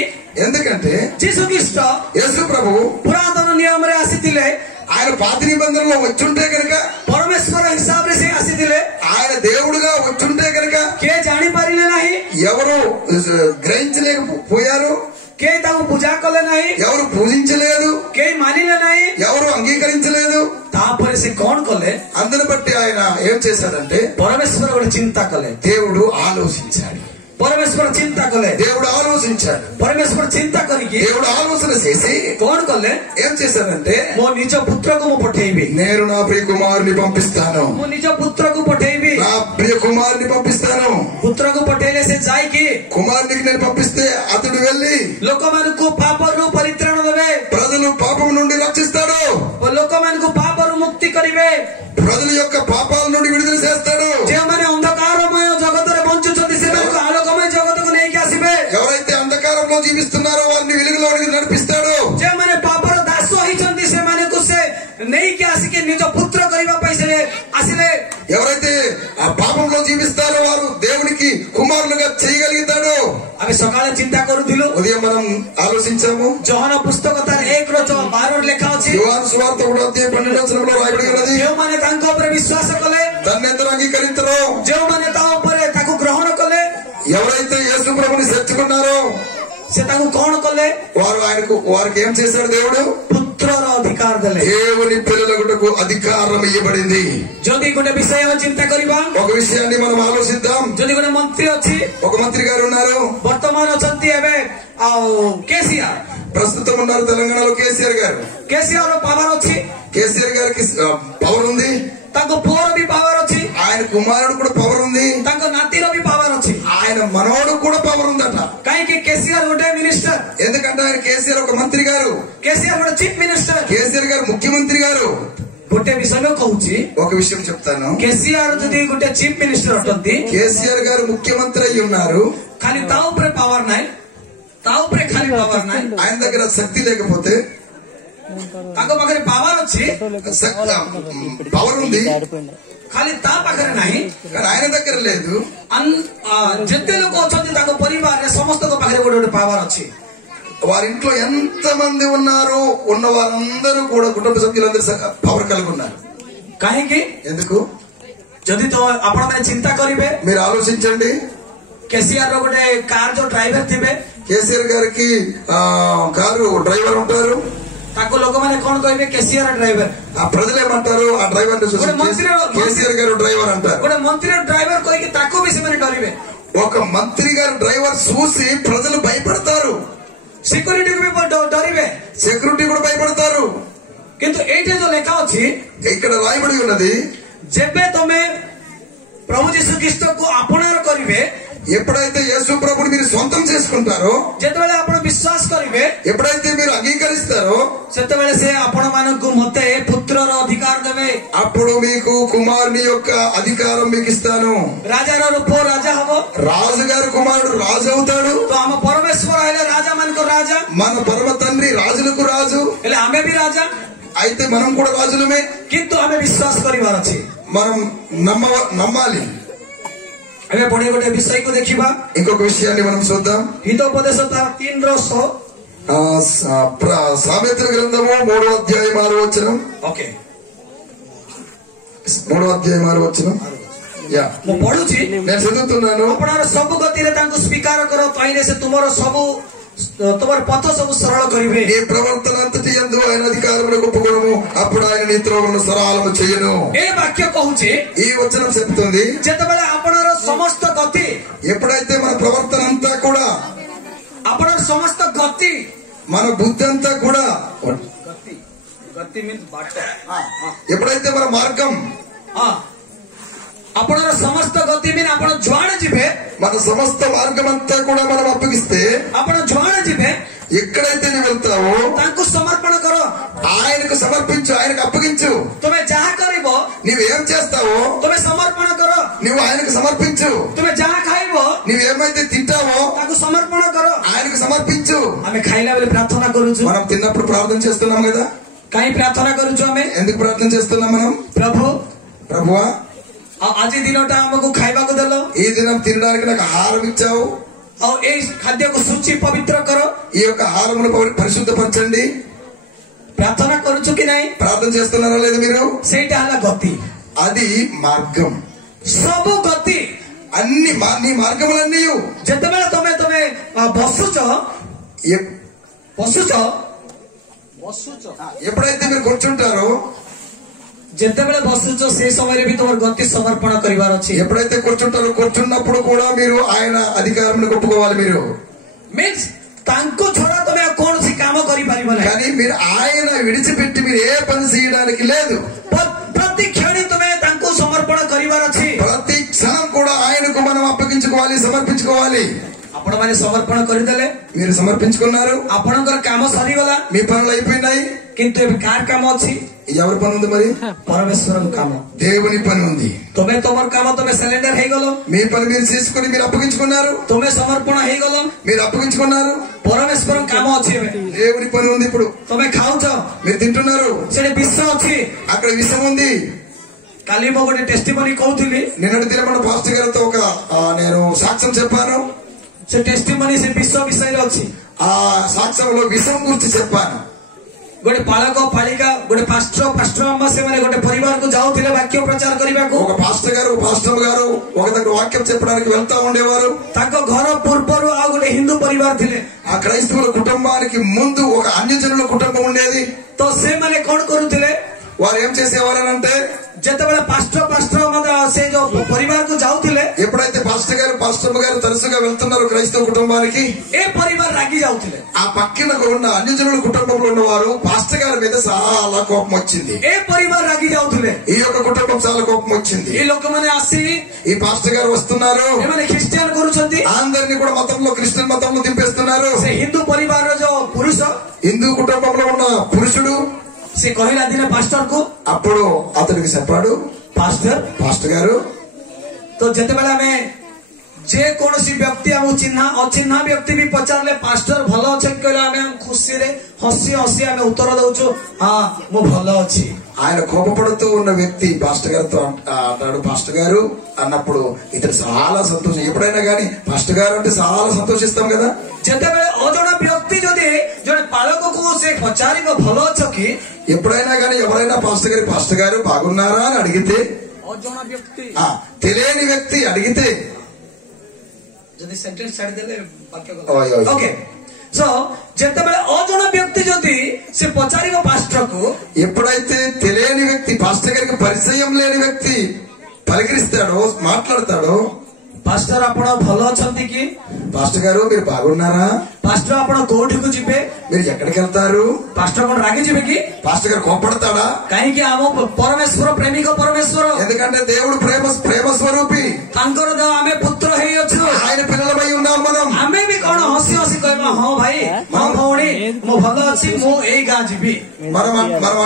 ఎందుకంటే ଯୀଶୁ ଖ୍ରୀଷ୍ଟ యేసు ప్రభు ପୁରାତନ ନିୟମରେ ଆସିଥିଲେ, ఆయన పాత నిబంధనలో వచ్చుంటే కనుక, ପରମେଶ୍ୱର ହିସାବରେ ସେ ଆସିଥିଲେ, ఆయన దేవుడుగా వచ్చుంటే కనుక କିଏ ଜାଣିପାରିଲେ ନାହିଁ, ఎవరు గ్రహించలేకపోయారు, କେହି ତାକୁ ପୂଜା କଲେ ନାହିଁ, ఎవరు పూజించలేదు, କେହି ମାନିଲେ ନାହିଁ। ఎవరు అంగీకరించలేదు. ତାପରେ ସେ କଣ କଲେ? అందుని బట్టి ఆయన ఏం చేశాడంటే, ପରମେଶ୍ୱର ଗୋଟେ ଚିନ୍ତା କଲେ। దేవుడు ఆలోచించాడు. ପରମେଶ୍ୱର ଚିନ୍ତା କଲେ, దేవుడు ఆలోచించాడు. ପରମେଶ୍ୱର ଚିନ୍ତା କରିକି దేవుడు ఆలోచన చేసి କଣ କଲେ? ఏం చేశాడంటే, ମୋ ନିଜ పుత్రకు ମୁଁ ପଠେଇବି, నేను నా ప్రియ కుమారుని పంపిస్తాను, ମୁଁ ନିଜ పుత్రకు పఠେଇବି। నా ప్రియ కుమారుని పంపిస్తాను. పుత్రకు పఠେଇଲେ ସେ ଯାଇକି కుమారునికి నేను పంపిస్తే అతడు వెళ్లి ଲୋକମାନଙ୍କୁ ପାପରୁ ପରିତ୍ରାଣ ଦେବେ, ప్రజలు పాపం నుండి రక్షిస్తాడు, ଲୋକମାନଙ୍କୁ పాపରୁ ମୁକ୍ତି କରିବେ। ప్రజల యొక్క పాపాల నుండి విడుదల చేస్తాడు. ଯେଉଁମାନେ ଅନ୍ଧକାରମୟ ଜଗତରେ ବଞ୍ଚୁଛନ୍ତି ସେମାନଙ୍କୁ ଆଲୋକମୟ ଜଗତକୁ ନେଇକି ଆସିବେ। ఎవరైతే అంధకారంలో జీవిస్తున్నారో వారిని వెలుగులోనికి నడిపిస్తాడు. ଯେଉଁମାନେ ପାପର ଦାସ ହେଇଛନ୍ତି ସେମାନଙ୍କୁ ସେ ନେଇକି ଆସିକି ନିଜ పుత్ర କରିବା ପାଇଁ ସେ ଆସିଲେ। ఎవరైతే ఆ పాపంలో జీవిస్తారో వారు దేవునికి కుమారులుగా చేయగలుగుతాడు. ଆମେ ସକାଳେ ଚିନ୍ତା କରୁଥିଲୁ, ఉదయం మనం ఆలోచించాము. ଯୋହନ ପୁସ୍ତକ ତାର 1:12 ଲେଖା ଅଛି, యోహాను సువార్త 1:12 రాయబడి ఉన్నది, ଯେଉଁମାନେ ତାଙ୍କ ଉପରେ ବିଶ୍ୱାସ కలే, తన్ని ఎందరూ అంగీకరించరో, ଯେଉଁମାନେ ତା ଉପରେ ତାକୁ ଗ୍ରହଣ కలే, ఎవరైతే యేసు ప్రభుని చేర్చుకున్నారో ସେ ତାକୁ କଣ కలే? వారికి ఏం చేశాడు? దేవుడు పుత్రର ଅଧିକାର ଦେଲେ। దేవుని పిల్లలకు అధికారం ఇవ్వబడింది. ଯଦି ଗୋଟେ ବିଷୟ ଚିନ୍ତା କରିବା, ఒక విషయాన్ని మనం ఆలోచిద్దాం. ଯଦି ଗୋଟେ ମନ୍ତ୍ରୀ ଅଛି, ఒక మంత్రి గారు ఉన్నారు, ବର୍ତ୍ତମାନ ଅଛନ୍ତି ଏବେ ଆଉ కేసీఆర్, ప్రస్తుతం ఉన్నారు తెలంగాణలో కేసీఆర్ గారు. కేసీఆర్ పవర్ ଅଛି, కేసీఆర్ గారికి పవర్ ఉంది, ତାଙ୍କ ପୁଅର ବି ପାୱାର ଅଛି, ఆయన కుమారుడు కూడా పవర్ ఉంది, ତାଙ୍କ ନାତିର ବି ପାୱାର ଅଛି। ఆయన మనవడు కూడా పవర్ ఉందట. କାହିଁକି? కేసీఆర్ ଗୋଟେ మినిస్టర్, ఎందుకంటే ఆయన కేసీఆర్ ఒక మంత్రి గారు, కేసీఆర్ ଗୋଟେ చీఫ్ మినిస్టర్। కేసీఆర్ గారు ముఖ్యమంత్రి గారు. ଗୋଟେ ବିଷୟ କହୁଛି, ఒక విషయం చెప్తాను. కేసీఆర్ ଯଦି ଗୋଟେ చీఫ్ మినిస్టర్ ଅଟନ୍ତି, కేసీఆర్ గారు ముఖ్యమంత్రి అయి ఉన్నారు, ଖାଲି ତା ଉପରେ ପାୱାର ନାହିଁ, ତା ଉପରେ ଖାଲି ପାୱାର ନାହିଁ, ఆయన దగ్గర శక్తి లేకపోతే, ତାଙ୍କ ପାଖରେ ପାୱାର ଅଛି, పవర్ ఉంది ଖାଲି ତା ପାଖରେ ନାହିଁ, కానీ ఆయన దగ్గర లేదు. ଯେତେ ଲୋକ ଅଛନ୍ତି ତାଙ୍କ ପରିବାରରେ ସମସ୍ତଙ୍କ ପାଖରେ ଗୋଟେ ଗୋଟେ ପାୱାର ଅଛି। వారి ఇంట్లో ఎంత మంది ఉన్నారో ఉన్న వారందరూ కూడా కుటుంబ సభ్యులందరూ పవర్ కలిగి ఉన్నారు. କାହିଁକି? ఎందుకు? ଯଦି ତ ଆପଣମାନେ ଚିନ୍ତା କରିବେ, మీరు ఆలోచించండి. కేసీఆర్ ର ଗୋଟେ କାର ଯୋଉ ଡ୍ରାଇଭର ଥିବେ, కేసీఆర్ గారికి కారు డ్రైవర్ ఉంటారు. ତାକୁ ଲୋକମାନେ କଣ କହିବେ? కేసీఆర్ ଡ୍ରାଇଭର। ఆ ప్రజలు ఏమంటారు? ఆ డ్రైవర్ కేసీఆర్ గారు డ్రైవర్ అంటారు. ଗୋଟେ ମନ୍ତ୍ରୀର ଡ୍ରାଇଭର କହିକି ତାକୁ ବି ସେମାନେ ଡରିବେ। ఒక మంత్రి గారు డ్రైవర్ చూసి ప్రజలు భయపడతారు, ସିକ୍ୟୁରିଟିକୁ ବି ଡରିବେ, సెక్యూరిటీ కూడా భయపడతారు. କିନ୍ତୁ ଏଇଠି ଯୋଉ ଲେଖା ଅଛି, ఇక్కడ రాయబడి ఉన్నది, ଯେବେ ତମେ ପ୍ରଭୁ ଯୀଶୁ ଖ୍ରୀଷ୍ଟକୁ ଆପଣାର କରିବେ, ఎప్పుడైతే యేసు ప్రభుని మీరు సొంతం చేసుకుంటారో, ଯେତେବେଳେ ଆପଣ ବିଶ୍ୱାସ କରିବେ, ఎప్పుడైతే మీరు అంగీకరిస్తారో, ସେତେବେଳେ ସେ ଆପଣମାନଙ୍କୁ ମତେ ପୁତ୍ରର ଅଧିକାର ଦେବେ। అప్పుడు మీకు కుమారుని యొక్క అధికారం మీకు ఇస్తాను. ରାଜାର ରୂପ ରାଜା ହବ, రాజుగారి కుమారుడు రాజు అవుతాడు. ତ ଆମ ପରମେଶ୍ୱର ହେଲେ ରାଜା ମାନଙ୍କ ରାଜା, మన పరమ తండ్రి రాజులకు రాజు, ହେଲେ ଆମେ ବି ରାଜା। అయితే మనం కూడా రాజులమే. କିନ୍ତୁ ଆମେ ବିଶ୍ୱାସ କରିବାର ଅଛି, మనం నమ్మాలి. ଏବେ ପୁଣି ଗୋଟେ ବିଷୟକୁ ଦେଖିବା। ఇంకొక విషయాన్ని మనం చూద్దాం. ହିତୋପଦେଶ 3:100। సామెతల గ్రంథము 3వ అధ్యాయం 6వ వచనం. ఓకే, 3వ అధ్యాయం 6వ వచనం. ମୁଁ ପଢୁଛି। నేను చదువుతున్నాను. ଆପଣର ସବୁ ଗତିରେ ତାଙ୍କୁ ସ୍ୱୀକାର କର, ତହିଁରେ ସେ ତୁମର పథ ସବୁ ସରଳ କରିବେ। నీ ప్రవర్తన అంతటి యందు ఆయన అధికారములకు ఒప్పుకొనుము, అప్పుడు ఆయన నీ త్రోవలను సరళము చేయను। ఏ వాక్య కହୁଛି, ఈ వచనం చెప్తుంది ଯେତେବେଳେ ଆପଣର ସମସ୍ତ ଗତି, ఎప్పుడైతే మన ప్రవర్తన అంతా కూడా, ଆପଣର ସମସ୍ତ ଗତି, మన బుద్ధి అంతా కూడా, ଗତି మీన్స్ ବାଟ, ఎప్పుడైతే మన మార్గం, ଆପଣର ସମସ୍ତ ଗତି మీନ୍ ଆପଣ ଯୁଆଡେ ଯିବେ, మన సమస్త మార్గం అంతా కూడా మనం అప్పగిస్తే, ଆପଣ ଯୁଆଡେ ଯିବେ ఎక్కడైతే నువ్వు వెళ్తావో ତାଙ୍କୁ ସମର୍ପଣ କର, ఆయనకు సమర్పించు, ఆయనకు అప్పగించు। ତୁମେ ଯାହା କରିବ నువ్వేం చేస్తావో ତୁମେ ସମର୍ପଣ କର, నువ్వు ఆయనకు సమర్పించు। ତୁମେ ଯାହା ଖାଇବ నువ్వేమైతే తింటావో ତାକୁ ସମର୍ପଣ କର। ఆయనకు సమర్పించు। ଆମେ ଖାଇଲା ବେଳେ ପ୍ରାର୍ଥନା କରୁଛୁ, మనం తిన్నప్పుడు ప్రార్థన చేస్తున్నాం కదా, କାହିଁ ପ୍ରାର୍ଥନା କରୁଛୁ ଆମେ? ఎందుకు ప్రార్థన చేస్తున్నాం మనం? ପ୍ରଭୁ ప్రభువా, ଆଜି ଦିନଟା ଆମକୁ ଖାଇବାକୁ ଦେଲ, ఈ దినం తినడానికి నాకు ఆహారం ఇచ్చావు, ଆଉ ଏଇ ଖାଦ୍ୟକୁ ଶୁଚି ପବିତ୍ର କର। ఈ యొక్క ఆహారమును పరిశుద్ధపరచండి। ପ୍ରାର୍ଥନା କରୁଛୁ କି ନାହିଁ? ప్రార్థన చేస్తున్నారా లేదు మీరు? ସେଇଟା ହେଲା ଗତି, అది మార్గం। ସବୁ ଗତି। నీ మార్గములన్నీ ଯେତେବେଳେ ତମେ ବସୁଛ, ఎప్పుడైతే మీరు కూర్చుంటారో, ଯେତେବେଳେ ବସୁଛ ସେ ସମୟରେ ବି ତମର ଗତି ସମର୍ପଣ କରିବାର ଅଛି। ఎప్పుడైతే కూర్చుంటారో, కూర్చున్నప్పుడు కూడా మీరు ఆయన అధికారం ఒప్పుకోవాలి। మీరు మీన్స్ ତାଙ୍କୁ ଛଡା ତମେ ଆଉ କୌଣସି କାମ କରିପାରିବ ନାହିଁ। కానీ మీరు ఆయన విడిచిపెట్టి మీరు ఏ పని చేయడానికి లేదు। ప్రతి క్షణి ତମେ ତାଙ୍କୁ ସମର୍ପଣ କରିବାର ଅଛି। ప్రతి క్షణం కూడా ఆయనకు మనం అప్పగించుకోవాలి, సమర్పించుకోవాలి। ଆପଣମାନେ ସମର୍ପଣ କରିଦେଲେ, మీరు సమర్పించుకున్నారు, ଆପଣଙ୍କର କାମ ସରିଗଲା, మీ పనులు అయిపోయినాయి। କିନ୍ତୁ ଏବେ କାହାର କାମ ଅଛି? ఎవరి పని ఉంది మరి? పరమేశ్వరుని కామ, దేవుని పని ఉంది। ତମେ ତମର କାମ, ତମେ ସିଲିଣ୍ଡର ହେଇଗଲ, మీ పని మీరు చేసుకుని మీరు అప్పగించుకున్నారు, ତମେ ସମର୍ପଣ ହେଇଗଲ, మీరు అప్పగించుకున్నారు। ପରମେଶ୍ୱର କାମ ଅଛି ଏବେ, దేవుని పని ఉంది। ఇప్పుడు ତମେ ଖାଉଛ, మీరు తింటున్నారు, ସେଠି ବିଷ ଅଛି, అక్కడ విషం ఉంది। କାଲି ମୁଁ ଗୋଟେ ଟେଷ୍ଟିମନି କହୁଥିଲି, నిన్నటి దినం పాస్టర్ గారితో నేను సాక్ష్యం చెప్పాను। ସେ ଟେଷ୍ଟିମନି ସେ ବିଷ ବିଷୟରେ ଅଛି। ఆ సాక్ష్యంలో విషం గురించి చెప్పాను। ଗୋଟେ ପାଳକ ପାଳିକା, ଗୋଟେ ପାଷ୍ଟର అమ్మ, ସେମାନେ ଗୋଟେ ପରିବାରକୁ ଯାଉଥିଲେ వాక్ୟ ప్రచాର କରିବାକୁ। ఒక పాస్టర్ గారు, పాస్టర్ గారు ఒక దగ్గర వాక్యం చెప్పడానికి వెళ్తా ఉండేవారు। ତାଙ୍କ ଘର ପୂର୍ବରୁ ଆଉ ଗୋଟେ ହିନ୍ଦୁ ପରିବାର ଥିଲେ। ఆ క్రైస్తవుల కుటుంబానికి ముందు ఒక అన్యజనుల కుటుంబం ఉండేది। ତ ସେମାନେ କଣ କରୁଥିଲେ? వారు ఏం చేసేవారనంటే, ଯେତେବେଳେ ପାଷ୍ଟର ସେ ଯୋଉ ପରିବାରକୁ ଯାଉଥିଲେ, ఎప్పుడైతే పాస్టర్ గారు తరచుగా వెళ్తున్నారు క్రైస్తవ కుటుంబానికి, ఏ పరిବାର రాగి ଯାଉଥିଲେ। ఆ పక్కన ఉన్న అన్యజనుల కుటుంబంలో ఉన్నవారు పాస్టర్ గారి మీద చాలా కోపం వచ్చింది। ఏ పరిବାର రాగి ଯାଉଥିଲେ, ఈ యొక్క కుటుంబం చాలా కోపం వచ్చింది। ఈ ଲୋକମାନେ ଆସି ఈ పాస్టర్ గారు వస్తున్నారు, ଏମାନେ ଖ୍ରୀଷ୍ଟିଆନ କରୁଛନ୍ତି, అందరినీ కూడా మతంలో, క్రిస్టియన్ మతంలో దింపేస్తున్నారు। ସେ ହିନ୍ଦୁ ପରିବାରର ଯୋଉ ପୁରୁଷ, హిందూ కుటుంబంలో ఉన్న పురుషుడు ସେ କହିଲା ଦିନେ ପାଷ୍ଟର କୁ, అప్పుడు అతనికి చెప్పాడు, పాస్టర్ గారు, ତ ଯେତେବେଳେ ଆମେ ଯେକୌଣସି ବ୍ୟକ୍ତି ଆମକୁ ଅଚିହ୍ନା ବ୍ୟକ୍ତି ବି ପଚାରିଲେ ପାଷ୍ଟର ଭଲ ଅଛନ୍ତି କହିଲେ, ଆମେ ଖୁସିରେ ହସି ଆମେ ଉତ୍ତର ଦଉଛୁ, ହଁ ମୁଁ ଭଲ ଅଛି। ఆయన కోపపడుతూ ఉన్న వ్యక్తి పాస్టర్ గారితో అంటాడు, పాస్టర్ గారు అన్నప్పుడు ఇతను చాలా సంతోషం। ఎప్పుడైనా గానీ పాస్టర్ గారు అంటే చాలా సంతోషిస్తాం కదా। ଯେତେବେଳେ ଅଜଣା ବ୍ୟକ୍ତି ଯଦି ଜଣେ ପାଳକକୁ ସେ ପଚାରିବ ଭଲ ଅଛ କି, ఎప్పుడైనా గానీ ఎవరైనా పాస్టర్ గారు బాగున్నారా అని అడిగితే, ଅଜଣା ବ୍ୟକ୍ତି తెలియని వ్యక్తి అడిగితే, ଯଦି ସେଣ୍ଟେନ୍ସ ଛାଡିଦେଲେ ବାକ୍ୟ ఓకే। సో ଯେତେବେଳେ ଅଜଣା ବ୍ୟକ୍ତି ଯଦି ସେ ପଚାରିବ ପାଷ୍ଟରକୁ, ఎప్పుడైతే తెలియని వ్యక్తి పాస్టర్ గారికి పరిచయం లేని వ్యక్తి పలకరిస్తాడో, మాట్లాడతాడో, ପାଷ୍ଟର ଆପଣ ଭଲ ଅଛନ୍ତି କି, పాస్టర్ గారు మీరు బాగున్నారా, ପାଷ୍ଟର ଆପଣ କୋଉଠିକୁ ଯିବେ, మీరు ఎక్కడికి వెళ్తారు, ପାଷ୍ଟର କଣ ରାଗି ଯିବେ କି, పాస్టర్ గారు కోపడతాడా? କାହିଁକି ଆମ ପରମେଶ୍ୱର ପ୍ରେମିକ ପରମେଶ୍ୱର, ఎందుకంటే దేవుడు ప్రేమ స్వరూపి, ତାଙ୍କର ଆମେ పుତ୍ର ହେଇଅଛୁ, ఆయన పిల్లలమై ఉన్నాం మనం। ଆମେ ବି କଣ ହସି କହିବା, ହଁ ଭାଇ, ହଁ ଭଉଣୀ, ମୁଁ ଭଲ ଅଛି, ମୁଁ ଏଇ ଗାଁ ଯିବି। మనం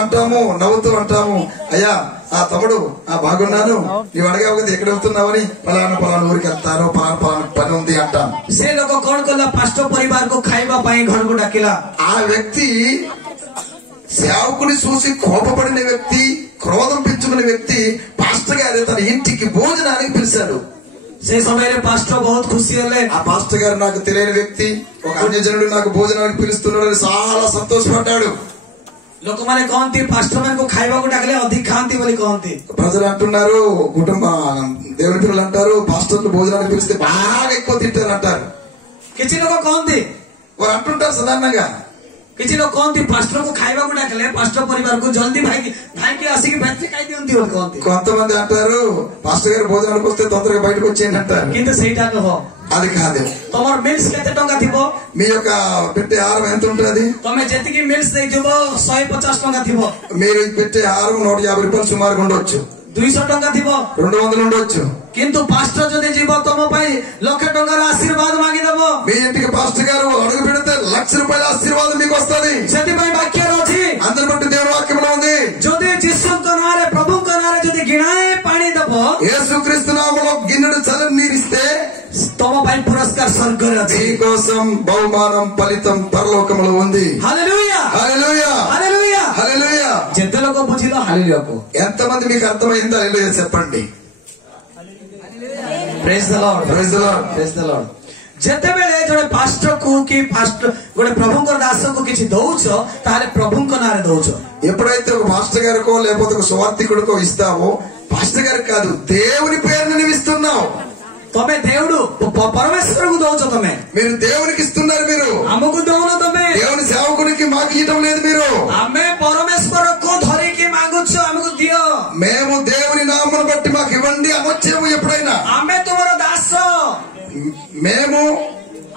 అంటాము, నవ్వుతూ అంటాము, అయ్యా ఆ తమ్ముడు బాగున్నాను, నీవు అడిగావు కదా ఎక్కడ వెళ్తున్నావని, పలానా ఊరికి వెళ్తాను, పలానా పని ఉంది అంటాం। ସେ ଲୋକ କଣ କଲା, ପାଷ୍ଟର ପରିବାରକୁ ଖାଇବା ପାଇଁ ଘରକୁ ଡାକିଲା। ఆ వ్యక్తి సేవకుని చూసి కోపపడిన వ్యక్తి, క్రోధం పెంచుకున్న వ్యక్తి పాస్టర్ గారు తన ఇంటికి భోజనానికి పిలిచాడు। ସେ ସମୟରେ ପାଷ୍ଟର ବହୁତ ଖୁସି ହେଲେ। ఆ పాస్టర్ గారు నాకు తెలియని వ్యక్తి, ఒక అన్యజనుడు నాకు భోజనానికి పిలుస్తున్నాడు, చాలా సంతోషపడ్డాడు। ଲୋକମାନେ କହନ୍ତି ପାଷ୍ଟର ମାନଙ୍କୁ ଖାଇବାକୁ ଡାକିଲେ ଅଧିକ ଖାଆନ୍ତି ବୋଲି କହନ୍ତି। ప్రజలు అంటున్నారు, కుటుంబ దేవుని పిల్లలు అంటారు పాస్టర్లు భోజనానికి పిలిస్తే బాగా ఎక్కువ తింటారు అంటారు। କିଛି ଲୋକ କହନ୍ତି, వారు అంటుంటారు సాధారణంగా। କିଛି ଲୋକ କହନ୍ତି ପାଷ୍ଟରକୁ ଖାଇବାକୁ ଡାକିଲେ ପାଷ୍ଟର ପରିବାରକୁ ଜଲ୍ଦି ଭାଇକି ଆସିକି ଭେଟି ଖାଇଦିଅନ୍ତି ବୋଲି କହନ୍ତି। కొంతమంది అంటారు పాస్టర్ గారు భోజనానికి వస్తే తొందరగా బయటకు వచ్చేయండి అంటారు। କିନ୍ତୁ ସେଇଟା ନୁହଁ। అది కాదు। ତମର ମିଲ୍ସ କେତେ ଟଙ୍କା ଥିବ? మీ యొక్క పెట్టే ఆహారం ఎంత ఉంటుంది? ତମେ ଯେତିକି ମିଲ୍ସ ଦେଇଥିବ 150 ଟଙ୍କା ଥିବ। మీరు పెట్టే ఆహారం 150 రూపాయలు సుమారుగా ఉండొచ్చు, 200 ଟଙ୍କା ଥିବ, 200 ఉండొచ్చు। କିନ୍ତୁ ପାଷ୍ଟର ଯଦି ଯିବ ତମ ପାଇଁ 1,00,000 ଟଙ୍କାର ଆଶୀର୍ବାଦ ମାଗିଦେବ। మీ ఇంటికి పాస్టర్ గారు అడుగు పెడితే 1,00,000 రూపాయల ఆశీర్వాదం మీకు వస్తుంది। ସେଥିପାଇଁ ବାକ୍ୟରେ ଅଛି, అందరి బట్టి దేవుని వాక్యంలో ఉంది, ଯଦି ଯୀଶୁଙ୍କ ନାଁରେ ପ୍ରଭୁଙ୍କ ନାଁରେ ଯଦି ଗିଣାଏ ପାଣି ଦେବ, యేసుక్రీస్తు నామములో గిన్నెడు చల్లని నీరిస్తే ତମ ପାଇଁ పురస్కార స్వర్గରେ ଅଛି। మీ కోసం బహుమానం ఫలితం పరలోకములో ఉంది। హల్లెలూయా హల్లెలూయా హల్లెలూయా హల్లెలూయా। ଯେତେ ଲୋକ ବୁଝିଲ ହାଲେଲୁୟାକୁ। ఎంతమంది మీకు అర్థమైందో హల్లెలూయా చెప్పండి। Praise the lord praise the lord praise the lord. ଯେତେବେଳେ ଜଣେ ପାଷ୍ଟରକୁ କି ଗୋଟେ ପ୍ରଭୁଙ୍କର ଦାସକୁ କିଛି ଦଉଛ, ତାହେଲେ ପ୍ରଭୁଙ୍କ ନାଁରେ ଦଉଛ। ఎప్పుడైతే ఒక మాస్టర్ గారికో లేకపోతే ఒక సువార్థికుడికో ఇస్తావో, పాస్టర్ గారికి కాదు దేవుని పేరుని నువ్వు ఇస్తున్నావు। ତମେ దేవుడు పరమేశ్వరకు ଦଉଛ। ତମେ మీరు దేవునికి ఇస్తున్నారు, మీరు ଆମକୁ ଦଉନ। ତମେ దేవుని సేవకునికి మాకు ఇవ్వడం లేదు। మీరు ଆମେ పరమేశ్వరకు ଧରିକି ମାଗୁଛୁ, ଆମକୁ ଦିଅ। మేము దేవుని నామమును బట్టి మాకు ఇవ్వండి అనొచ్చేమో ఎప్పుడైనా। ଆମେ ତୁମର ଦାସ,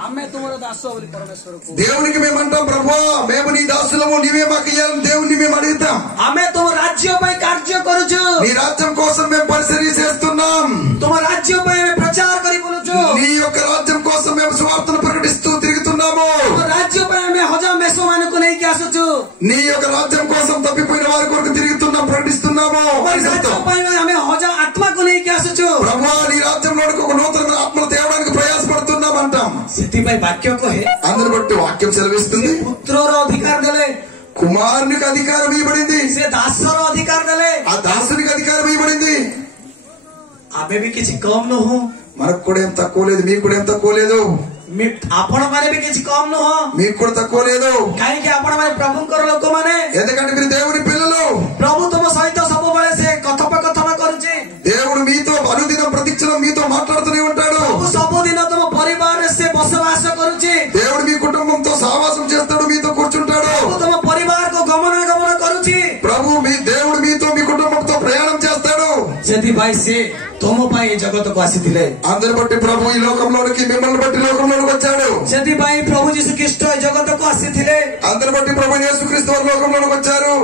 ଆମେ ତୁମର ଦାସ ବୋଲି పరమేశ్వరకు దేవునికి మేము అంటాం, ప్రభువా మేము నీ దాసులము, నీవే మాకు ఇవ్వాలని దేవుని మేము అడుగుతాం। ଆମେ ତୁମ ରାଜ୍ୟ ପାଇଁ କାର୍ଯ୍ୟ କରୁଛୁ, నీ రాజ్యం కోసం మేము పరిచర్య చేస్తున్నాం। ତୁମ ରାଜ୍ୟ ପାଇଁ ଆମେ ପ୍ରଚାର କରି ବୁଲୁଛୁ, నీ యొక్క రాజ్యం కోసం మేము సువార్తను ప్రకటిస్తూ తిరుగుతున్నాము। ତୁମ ରାଜ୍ୟ ପାଇଁ ଆମେ ହଜାର ମେଷ ମାନଙ୍କୁ ନେଇକି ଆସୁଛୁ, నీ యొక్క రాజ్యం కోసం తప్పిపోయిన వారి కొరకు తిరుగుతున్నాం, ప్రకటిస్తున్నాము। ରାଜ୍ୟ ପାଇଁ ଆମେ ହଜାର ଆତ୍ମାକୁ ନେଇକି ଆସୁଛୁ। ప్రభువా నీ రాజ్యంలోనికి ఒక నూతన ఆత్మను తేవడానికి ప్రయాసపడుతున్నాం అంటాం। ସେଥିପାଇଁ ବାକ୍ୟ କହେ, అందరి బట్టి వాక్యం సెలవిస్తుంది, ପୁତ୍ରର ଅଧିକାର ଦେଲେ, కుమారునికి అధికారం ఇవ్వబడింది, ସେ ଦାସର ଅଧିକାର ଦେଲେ। ఆ దాసునికి అధికారం ఇవ్వబడింది। ଆମେ ବି କିଛି କମ୍ ନୁହଁ, మనకు కూడా ఏం తక్కువ లేదు, మీకు కూడా ఏం తక్కువ లేదు, ଆପଣ ମାନେ ବି କିଛି କମ୍ ନୁହଁ। మీకు కూడా తక్కువ లేదు। କାହିଁକି ଆପଣ ମାନେ ପ୍ରଭୁଙ୍କର ଲୋକମାନେ, ఎందుకంటే మీరు దేవుని పిల్లలు। ପ୍ରଭୁ ତୁମ ସହିତ ସବୁବେଳେ ସେ କଥୋପକଥନ କରୁଛି। దేవుడు మీతో అనుదినం ప్రతిక్షణం మీతో మాట్లాడుతూనే ఉంటాడు। ପ୍ରଭୁ ସବୁଦିନ ତୁମ ପରିବାରରେ ସେ ବସବାସ କରୁଛି। దేవుడు మీ కుటుంబంతో సహవాసం చేస్తాడు, మీతో కూర్చుంటాడు। ପ୍ରଭୁ ତୁମ ପରିବାରକୁ ଗମନାଗମନ କରୁଛି। ప్రభు మీ దేవుడు మీతో మీ కుటుంబంతో ప్రయాణం చేస్తాడు। ସେଥିପାଇଁ ସେ ତୁମ ପାଇଁ ଏ ଜଗତକୁ ଆସିଥିଲେ। అందరి బట్టి ప్రభు ఈ లోకంలోనికి, మిమ్మల్ని బట్టి లోకంలోనికి వచ్చాడు। ସେଥିପାଇଁ ପ୍ରଭୁ ଯୀଶୁ ଖ୍ରୀଷ୍ଟ ଏ ଜଗତକୁ ଆସିଥିଲେ। అందరి బట్టి ప్రభు యేసుక్రీస్తు వారు లోకంలోనికి వచ్చారు।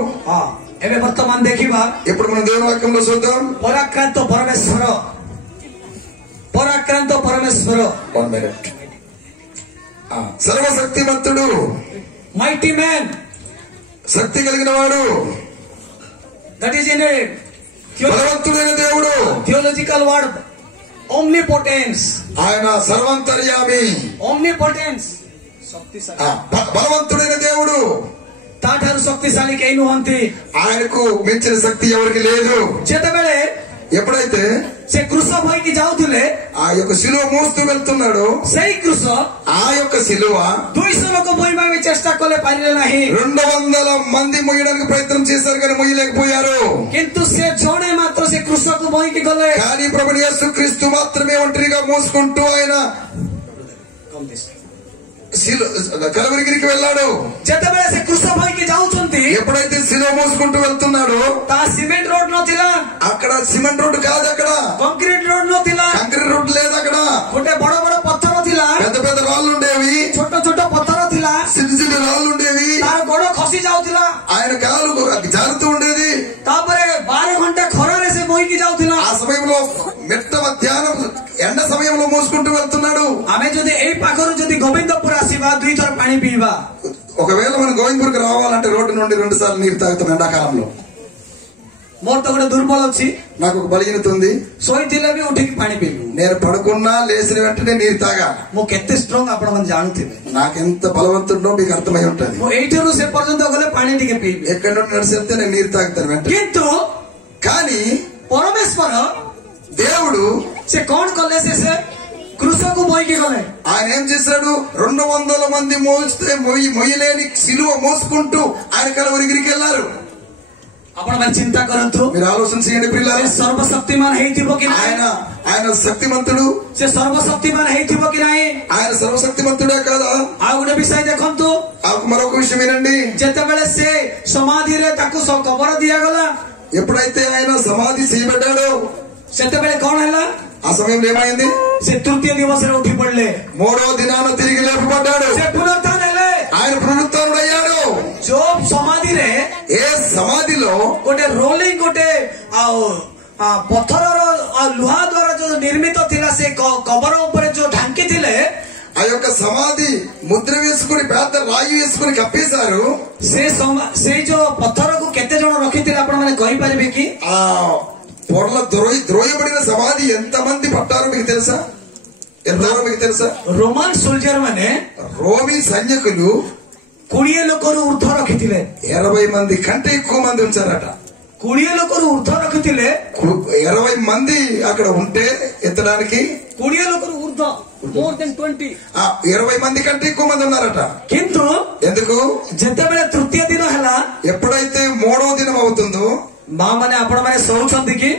ଏବେ ବର୍ତ୍ତମାନ ଦେଖିବା, ఇప్పుడు మనం దేవుని వాక్యంలో చూద్దాం। ପରାକ୍ରାନ୍ତ ପରମେଶ୍ୱର, పరాక్రాంత పరమేశ్వర, సర్వశక్తిమంతుడు, మైటీ మ్యాన్, శక్తి కలిగిన వాడు, దట్ ఈస్ ఇన్ బలవంతుడైన దేవుడు, థియోలాజికల్ వర్డ్ ఓమ్నిపోటెన్స్, ఆయన సర్వాంతర్యామి, ఓమ్నిపోటెన్స్, బలవంతుడైన దేవుడు, తాଠାରୁ ଶକ୍ତିଶାଳୀ କେହି ନୁହନ୍ତି, ఆయనకు మించిన శక్తి ఎవరికి లేదు। ଯେତେବେଳେ ఎప్పుడైతే ସେ କୃଷ ବୋହିକି ଯାଉଥିଲେ, ఆ యొక్క శిలువ మోస్తూ వెళ్తున్నాడు, ସେଇ କୃଷ ఆ యొక్క శిలువ 200 ଲୋକ ବୋହିବା ପାଇଁ ଚେଷ୍ଟା କଲେ, ପାରିଲେ ନାହିଁ। 200 మంది మొయ్యడానికి ప్రయత్నం చేశారు కానీ మొయ్యలేకపోయారు। କିନ୍ତୁ ସେ జోడే మాత్రం ସେ కృଷକୁ ବୋହିକି గଲେ। కానీ ప్రభువు యేసుక్రీస్తు మాత్రమే ఒంటరిగా మోసుకుంటూ ఆయన కలవరిగిరికి వెళ్ళాడు। ଯେତେବେଳେ ସେ କୃଷ ବୋହିକି ଯାଉଛନ୍ତି, ఎప్పుడైతే శిలువ మోసుకుంటూ వెళ్తున్నాడు, ତା సిమెంట్ రోడ్ నଥିଲା, అక్కడ సిమెంట్ రోడ్డు కాదు, అక్కడ కాంక్రీట్ రోడ్ నଥିଲା, కాంక్రీట్ రోడ్డు లేదు, అక్కడ ଗୋଟେ ବଡ బడ పଥର ଥିଲା, పెద్ద పెద్ద రాళ్ళు ఉండేవి, ଛୋଟ ଛୋଟ పଥର ଥିଲା, చిన్న చిన్న రాళ్ళు ఉండేవి, ତାର ଗୋଡ ଖସି ଯାଉଥିଲା, ఆయన కాలు జారుతూ ఉండేది। ତାପରେ 12 ଘଣ୍ଟା ଖରାରେ ସେ ବୋହିକି ଯାଉଥିଲା। ఆ సమయంలో మెట్ట మధ్యాహ్నం ఎండ సమయంలో మోసుకుంటూ వెళ్తున్నాడు। ଆମେ ଯଦି ଏଇ ପାଖରୁ ଯଦି ଗୋବିନ୍ଦପୁର ଆସିବା, 2 ଥର ପାଣି ପିଇବା। ఒకవేళ మనం గోవిందపురికి రావాలంటే రోడ్డు నుండి 2 సార్లు నీరు తాగుతాం ఎండాకాలంలో। ମୋର ତ ଗୋଟେ ଦୁର୍ବଳ ଅଛି, నాకు ఒక బలహీనత ఉంది, ଶୋଇଥିଲେ ବି ଉଠିକି ପାଣି ପିଇବି। నేను పడుకున్నా లేచిన వెంటనే నీరు తాగా। ମୁଁ କେତେ ଷ୍ଟ୍ରଙ୍ଗ ଆପଣ ମାନେ ଜାଣୁଥିବେ, నాకెంత బలవంతుడో మీకు అర్థమై ఉంటది। ମୁଁ ଏଇଠାରୁ ସେ పର୍ଯ୍ୟନ୍ତ గଲେ పాଣି ଟିକେ ପିଇବି, ఎక్కడి నుండి నడిచేస్తే నేను నీరు తాగుతాను వెంటనే। କିନ୍ତୁ కానీ ପରମେଶ୍ୱର దేవుడు ସେ କଣ କଲେ, ସେ కృషకు బోయికి గలే ఆయన ఏం చేశాడు 200 మంది మోస్తే మొయ్యలేని సిలువ మోసుకుంటూ ఆయన కలవరికి వెళ్ళారు ଆପଣ ମାନେ ଚିନ୍ତା କରନ୍ତୁ మీరు ఆలోచన చేయండి పిల్లలు సర్వశక్తిమాన్ ହେଇଥିବ କି ఆయన శక్తిమంతుడు ସେ సర్వశక్తిమాన్ ହେଇଥିବ କି ନାହିଁ ఆయన సర్వశక్తిమంతుడే కదా ଆଉ ଗୋଟେ ବିଷୟ ଦେଖନ୍ତୁ మరొక విషయం వినండి ଯେତେବେଳେ ସେ ସମାଧିରେ ତାକୁ କବର ଦିଆଗଲା ఎప్పుడైతే ఆయన సమాధి చేయబడ్డాడో ସେତେବେଳେ କଣ ହେଲା ఆ సమయంలో ఏమైంది ସେ ତୃତୀୟ ଦିବସରେ ଉଠି ପଡିଲେ 3వ దినాన తిరిగి లేపబడ్డాడు ସେ పునరుత్థాନ ହେଲେ ఆయన పునరుత్థానుడయ్యాడు ଯୋଉ ସମାଧିରେ ఏ సమాధిలో ଗୋଟେ ରୋଲିଂ ଗୋଟେ ପଥରର ଲୁହା ଦ୍ୱାରା ଯୋଉ ନିର୍ମିତ ଥିଲା ସେ କବର ଉପରେ ଯୋଉ ଢାଙ୍କି ଥିଲେ ఆ యొక్క సమాధి ముద్ర వేసుకుని పెద్ద రాయి వేసుకుని కప్పేశారు ସେଇ ଯୋଉ ପଥରକୁ କେତେ ଜଣ ରଖିଥିଲେ ଆପଣ ମାନେ କହିପାରିବେ କି ఆ పొరల ద్రోయబడిన సమాధి ఎంత మంది పట్టారో మీకు తెలుసా ఎంతవరకు మీకు తెలుసా ରୋମାନ ସୋଲଜର ମାନେ రోమి సైనికులు 20 ଲୋକରୁ ଉର୍ଦ୍ଧ୍ୱ ରଖିଥିଲେ 20 మంది కంటే ఎక్కువ మంది ఉంచారట 20 ଲୋକରୁ ଉର୍ଦ୍ଧ୍ୱ ରଖିଥିଲେ 20 మంది అక్కడ ఉంటే ఎత్తడానికి 20 ଲୋକରୁ ଉର୍ଦ୍ଧ୍ୱ more than 20 20 మంది కంటే ఎక్కువ మంది ఉన్నారట କିନ୍ତୁ ఎందుకు ଯେତେବେଳେ ତୃତୀୟ ଦିନ ହେଲା ఎప్పుడైతే 3వ దినం అవుతుందో ମା ମାନେ ଆପଣ ମାନେ ଶୋଉଛନ୍ତି କି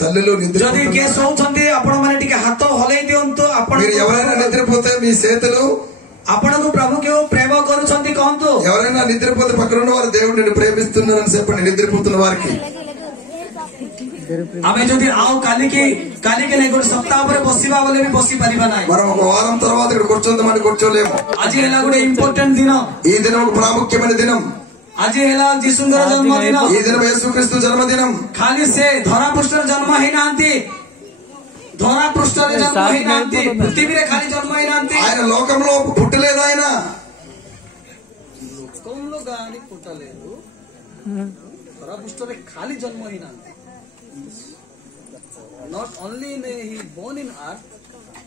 తల్లులు నిద్ర ଯଦି କିଏ ଶୋଉଛନ୍ତି ଆପଣ ମାନେ ଟିକେ ହାତ ହଲେଇ ଦିଅନ୍ତୁ ଆପଣ ఎవరైనా నిద్రపోతే మీ చేతులు ଆପଣଙ୍କୁ ପ୍ରଭୁ କେଉଁ ପ୍ରେମ କରୁଛନ୍ତି କହନ୍ତୁ ఎవరైనా నిద్రపోతే పక్కన ఉన్న వారు దేవుడిని ప్రేమిస్తున్నారని చెప్పండి నిద్రపోతున్న వారికి ଆମେ ଯଦି ଆଉ କାଲିକି ନାଇଁ ଗୋଟେ ସପ୍ତାହ ପରେ ବସିବା ବୋଲେ ବି ବସି ପାରିବା ନାହିଁ మనం ఒక వారం తర్వాత ఇక్కడ కూర్చొందామని కూర్చోలేము ଆଜି ହେଲା ଗୋଟେ ଇମ୍ପୋର୍ଟାଣ୍ଟ ଦିନ ఈ దినం ఒక ప్రాముఖ్యమైన దినం ଆଜି ହେଲା ଯୀଶୁଙ୍କର ଜନ୍ମଦିନ ఈ దినం యేసుక్రీస్తు జన్మదినం ଖାଲି ସେ ଧରା ପୃଷ୍ଠରେ ଜନ୍ମ ହେଇନାହାନ୍ତି ଧରା ପୃଷ୍ଠରେ ଜନ୍ମ ହେଇନାହାନ୍ତି ପୃଥିବୀରେ ଖାଲି ଜନ୍ମ ହେଇନାହାନ୍ତି ఆయన లోకంలో పుట్టలేదు ఆయన లోకంలో గాని పుట్టలేదు ଧରା ପୃଷ୍ଠରେ ଖାଲି ଜନ୍ମ ହେଇନାହାନ୍ତି not only he born in earth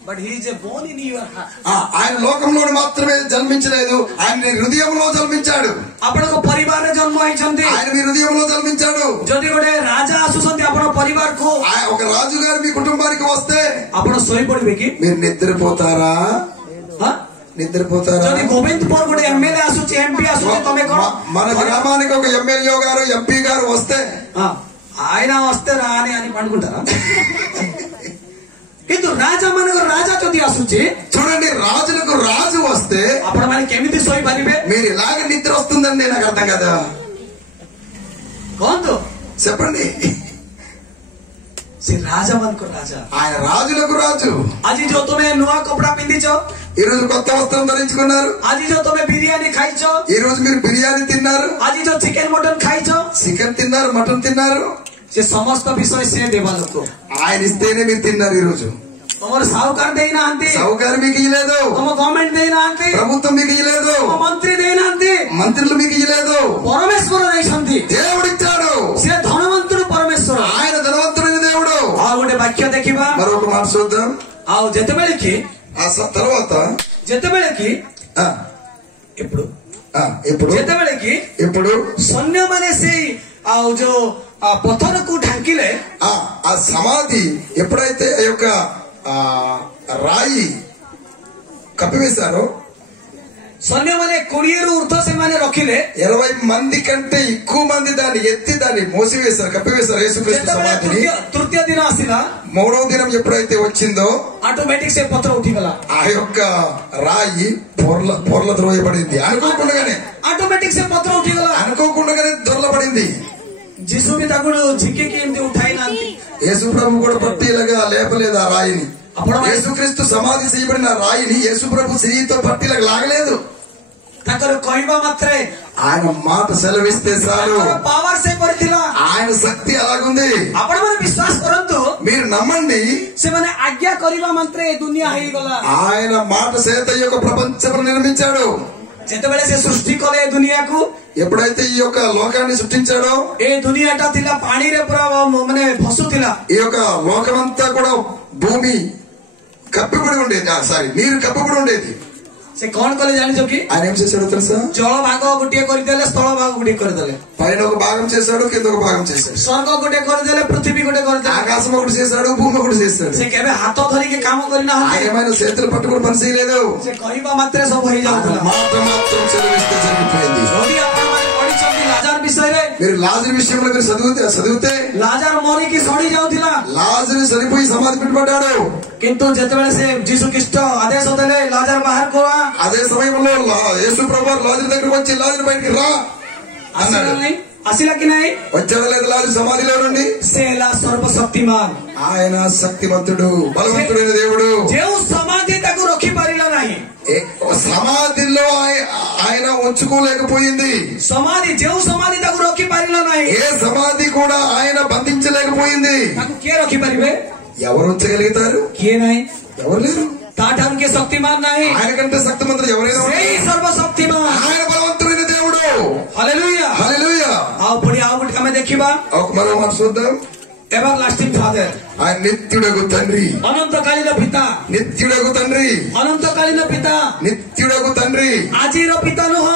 but he is born in your heart ఆయన లోకంలో మాత్రమే జన్మించలేదు ఆయన నీ హృదయంలో జన్మించాడు ଆପଣଙ୍କ ପରିବାରରେ ଜନ୍ମ ହେଇଛନ୍ତି ఆయన మీ హృదయంలో జన్మించాడు ଯଦି ଗୋଟେ ରାଜା ଆସୁଛନ୍ତି ଆପଣ ପରିବାରକୁ ఒక రాజు గారు మీ కుటుంబానికి వస్తే ଆପଣ ଶୋଇପଡିବେ କି మీరు నిద్రపోతారా నిద్రపోతారా ଯଦି ଗୋବିନ୍ଦପୁର ଗୋଟେ ଏମଏଲଏ ଆସୁଛି ଏମପି ଆସୁଛି ତମେ କଣ మన గ్రామానికి ఒక ఎమ్మెల్యే గారు ఎంపీ గారు వస్తే ఆయన వస్తే రాని అని పండుకుంటారా କିନ୍ତୁ ରାଜା ମାନଙ୍କର ରାଜା ଯଦି ଆସୁଛି చూడండి రాజులకు రాజు వస్తే ଆପଣ ମାନେ କେମିତି ଶୋଇପାରିବେ మీరు ఇలాగ నిద్ర వస్తుందని నాకు అర్థం కదా କୁହନ୍ତୁ చెప్పండి ସେ ରାଜା ମାନଙ୍କର ରାଜା ఆయన రాజులకు రాజు ଆଜି ଯୋଉ ତମେ ନୂଆ କପଡା ପିନ୍ଧିଛ ఈ రోజు కొత్త వస్త్రం ధరించుకున్నారు ଆଜି ଯୋଉ ତମେ ବିରିୟାନୀ ଖାଇଛ ఈ రోజు మీరు బిర్యానీ తిన్నారు ଆଜି ଯୋଉ ଚିକେନ ମଟନ ଖାଇଛ చికెన్ తిన్నారు మటన్ తిన్నారు ସେ ସମସ୍ତ ବିଷୟ ସେ ଦେବା ଲୋକ ఆయన ఇస్తేనే మీరు తిన్నారు ఈ రోజు ତମର ସାହୁକାର ଦେଇନାହାନ୍ତି సావుకారు మీకు ఇయ్యలేదు ତମ ଗଭର୍ଣ୍ଣମେଣ୍ଟ ଦେଇନାହାନ୍ତି ప్రభుత్వం మీకు ఇయ్యలేదు ତମ ମନ୍ତ୍ରୀ ଦେଇନାହାନ୍ତି మంత్రులు మీకు ఇయ్యలేదు ପରମେଶ୍ୱର ଦେଇଛନ୍ତି దేవుడిచ్చాడు ସେ ଧନవంతుడు ପରମେଶ୍ୱର ఆయన ధనవంతుడైన దేవుడు ଆଉ ଗୋଟେ ବାକ୍ୟ ଦେଖିବା మరొక మాట చూద్దాం ଆଉ ଯେତେବେଳେ କି తర్వాత ଯେତେବେଳେ କି ఇప్పుడు ଯେତେବେଳେ କି ఇప్పుడు ସୈନ୍ୟମାନେ ସେଇ ଆଉ ଯୋଉ ପଥରକୁ ଢାଙ୍କିଲେ ఆ సమాధి ఎప్పుడైతే ఆ యొక్క రాయి కప్పివేశారో ସୈନ୍ୟମାନେ 20ରୁ ଉର୍ଦ୍ଧ୍ୱ ସେମାନେ ରଖିଲେ 20 మంది కంటే ఎక్కువ మంది దాన్ని ఎత్తి దాన్ని మోసివేశారు కప్పివేశారు యేసుక్రీస్తు సమాధిని తృతీయ దినం ଆସିଲା 3వ దినం ఎప్పుడైతే వచ్చిందో ఆటోమేటిక్ సే పత్ర ఉఠిగల ఆ యొక్క రాయి పొర్ల ద్రోయబడింది అనుకోకుండానే ఆటోమేటిక్ సే పత్ర ఉఠిగల అనుకోకుండానే దొరలబడింది జీసు भी ताको झिक्की एमती उठाई नांती యేసు ప్రభు కూడా పట్టి ఇలాగా లేపలేదు ఆ రాయిని యేసుక్రీస్తు సమాధి చేయబడిన రాయిని యేసు ప్రభు శ్రీతో పట్టి ఇలాగ లాగలేదు ତାଙ୍କର କହିବା ମାତ୍ରେ ఆయన మాట సెలవిస్తే చాలు పవర్ సే పరిଥିଲା ఆయన శక్తి అలాగుంది ଆପଣମାନେ ବିଶ୍ୱାସ କରନ୍ତୁ మీరు నమ్మండి ସେମାନେ ଆଜ୍ଞା କରିବା ମାତ୍ରେ ଏ ଦୁନିଆ ହେଇଗଲା ఆయన మాట చేత ఈ యొక్క ప్రపంచం నిర్మించాడు ଯେତେବେଳେ ସେ ସୃଷ୍ଟି କଲେ ଏ ଦୁନିଆକୁ ఎప్పుడైతే ఈ యొక్క లోకాన్ని సృష్టించాడో ఏ దునియాଟା ଥିଲା ପାଣିରେ ପୁରା ମାନେ ଭସୁଥିଲା ఈ యొక్క లోకమంతా కూడా భూమి కప్పిబడి ఉండేది నీరు కప్పబడి ఉండేది से कौन कले जानिछो कि ఆయన ఏం చేశాడో తెలుసా? जल भाग गोटे करदेले स्थल भाग गोटे करदेले పైన ఒక భాగం చేశాడు, కింద ఒక భాగం చేశాడు. स्वर्ग गोटे करदेले पृथ्वी गोटे करदेले ఆకాశం ఒకటి చేశాడు, భూమి ఒకటి చేశాడు. से केबे हाथ धरि के काम करिना ఆయన ఏమైనా చేతులు పట్టుకుని పని చేయలేదు. से कहबा मात्रे सब होई जाउतला మాట మాత్రం చదివిస్తే జరిగిపోయింది. जदि आपण माने पढिछथि लाजर विषय रे మీరు లాజరు విషయంలో మీరు చదివితే लाजर मरी की सड़ी जाउतिला లాజరు చనిపోయి సమాధి పెట్టబడ్డాడు. किंतु जेतेबेले से जीसु ख्रीष्ट आदेश देले लाजर बाहर कोआ అదే సమయంలో యేసు ప్రభువు లాజరు దగ్గరికి వచ్చి లాజరు బయటికి రా అన్నాడు. आसिला कि नहीं వచ్చాడా లేదా లాజరు సమాధిలో నుండి? सेला सर्वशक्तिमान ఆయన శక్తిమంతుడు, బలవంతుడైన దేవుడు. जेउ समाधि ताकू रखी पारिला नाही సమాధిలో ఆయన ఉంచుకోలేకపోయింది. समाधि जेउ समाधि ताकू रखी पारिला नाही ఏ సమాధి కూడా ఆయన బంధించలేకపోయింది. ताकू के रखी पारिबे ఎవరు ఉంచగలుగుతారు? के नहीं ఎవరు లేరు. ताठाम के शक्तिमान नहीं ఆయన కంటే శక్తిమంతుడు ఎవరైనా सेई सर्वशक्तिमान ఆయన బలవంతుడైన దేవుడు. Hallelujah hallelujah. आओ पढ़ी आओ बिट हमें देखिबा ఒక మరో మాట చూద్దాం. एवरलास्टिंग फादर ఆయన నిత్యుడగు తండ్రి, अनंतकालीन पिता నిత్యుడగు తండ్రి, अनंतकालीन पिता నిత్యుడగు తండ్రి. आजीर पिता नुह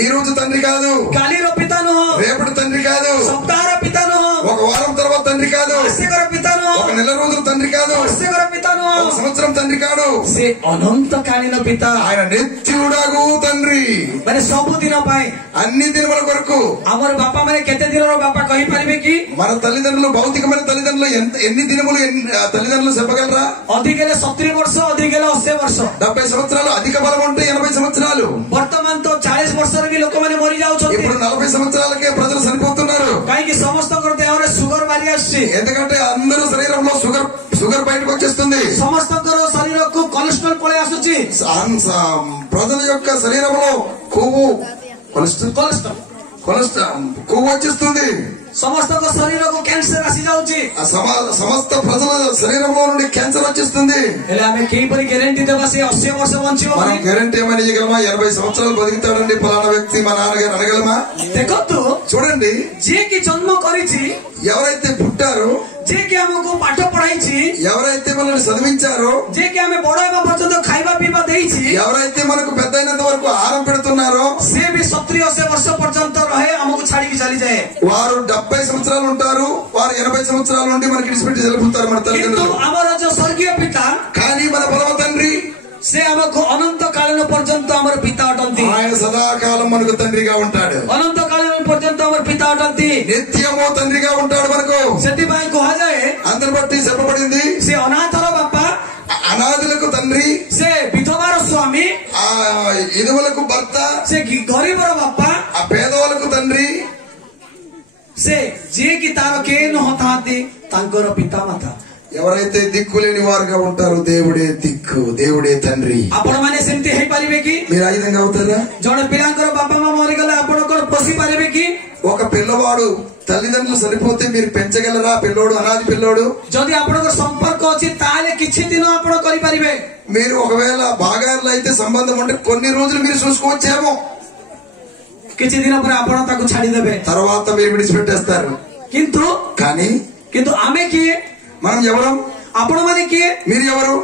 ఈ రోజు తండ్రి కాదు, कालीर पिता नुह రేపటి తండ్రి కాదు, सप्ताह पिता नुह ఒక వారం తర్వాత తండ్రి కాదు, वर्षकर पिता नुह ఒక నెల రోజుల తండ్రి కాదు, वर्षकर पिता ఒక नुह సంవత్సరం తండ్రి కాడు. से अनंतकालीन पिता ఆయన నిత్యుడగు తండ్రి. माने सब दिन पाए అన్ని దినముల కొరకు हमर बापा माने केते दिनर बापा कहि परिबे कि మన తల్లిదండ్రులు, భౌతికమైన తల్లిదండ్రులు ఎన్ని దినములు తల్లిదండ్రులు చెప్పగలరా? अधिक गेले 70 वर्ष अधिक गेले 80 वर्ष 70 సంవత్సరాలు, అధిక బలం ఉంటే 80 సంవత్సరాలు. वर्तमान तो 40 वर्ष रे भी लोक माने मरि जाउछथि ఇప్పుడు 40 సంవత్సరాలకే ప్రజలు చనిపోతున్నారు. काहे कि समस्त कर देह रे शुगर बारी आछि ఎందుకంటే అందరూ శరీరంలో షుగర్ బయటకు వచ్చేస్తుంది. समस्त कर शरीर को कोलेस्ट्रॉल पळे आसुछि ప్రజల యొక్క శరీరంలో కొవ్వు కొవ్వు వచ్చేస్తుంది. समस्त को शरीर को कैंसर आसी जाउछि సమస్త ప్రజల శరీరంలో నుండి క్యాన్సర్ వచ్చేస్తుంది. एले हमें केही परि ग्यारंटी देबा से 80 वर्ष बंचिबो మనం గ్యారెంటీ ఏమని ఇవ్వగలమా? 80 సంవత్సరాలు బతుకుతాడండి పలానా వ్యక్తి మా నాన్నగారు అనగలమా? देखंतु చూడండి, जे कि जन्म करिछि ఎవరైతే పుట్టారో, जे कि हमको पाठ पढाइछि ఎవరైతే మనల్ని చదివించారో, जे कि हमें बड़ हेबा पर्यंत खाइबा पीबा देइछि ఎవరైతే మనకు పెద్ద అయినంత వరకు ఆహారం పెడుతున్నారో, से भी 70-80 वर्ष पर्यंत रहे हमको छाड़ी के चली जाए వారు 70 సంవత్సరాలు ఉంటారు, వారు 80 సంవత్సరాల నుండి మనకి విడిచిపెట్టి వెళ్ళిపోతారు మన किंतु తల్లిదండ్రులు. हमर जो स्वर्गीय पिता కానీ మన పరమ తండ్రి से हमको अनंत कालीन पर्यंत हमर पिता अटंती ఆయన సదాకాలం మనకు తండ్రిగా ఉంటాడు. अनंत कालीन पर्यंत हमर पिता अटंती నిత్యము తండ్రిగా ఉంటాడు మనకు. सेति भाई कहा जाए అందరి బట్టి చెప్పబడింది, से अनाथर बापा అనాథులకు తండ్రి, से विधवार स्वामी ఆ ఇనువులకు భర్త, से गरीबर बापा ఆ పేదవాళ్ళకు తండ్రి, से जे कि तार के न होताती तांकर पिता माता ఎవరైతే దిక్కులేని వారుగా ఉంటారో దేవుడే దిక్కు, దేవుడే తండ్రి. आपण माने सेमति हे परिबे कि మీరు ఆ విధంగా అవుతారా? जणे पिलांकर बापा मां मरि गले आपण कोन पोसी परिबे कि ఒక పిల్లవాడు తల్లిదండ్రులు సరిపోతే మీరు పెంచగలరా? పిల్లోడు, అనాది పిల్లోడు. जदि आपण संपर्क अछि ताले किछि दिन आपण करि परिबे మీరు ఒకవేళ బాగారులు అయితే సంబంధం ఉంటే కొన్ని రోజులు మీరు చూసుకోవచ్చేమో, किछि दिन पर आपण ताको छाडी देबे తర్వాత మీరు విడిచిపెట్టేస్తారు. కానీ किंतु आमे किए మనం ఎవరు? आपण माने किए మీరు ఎవరు?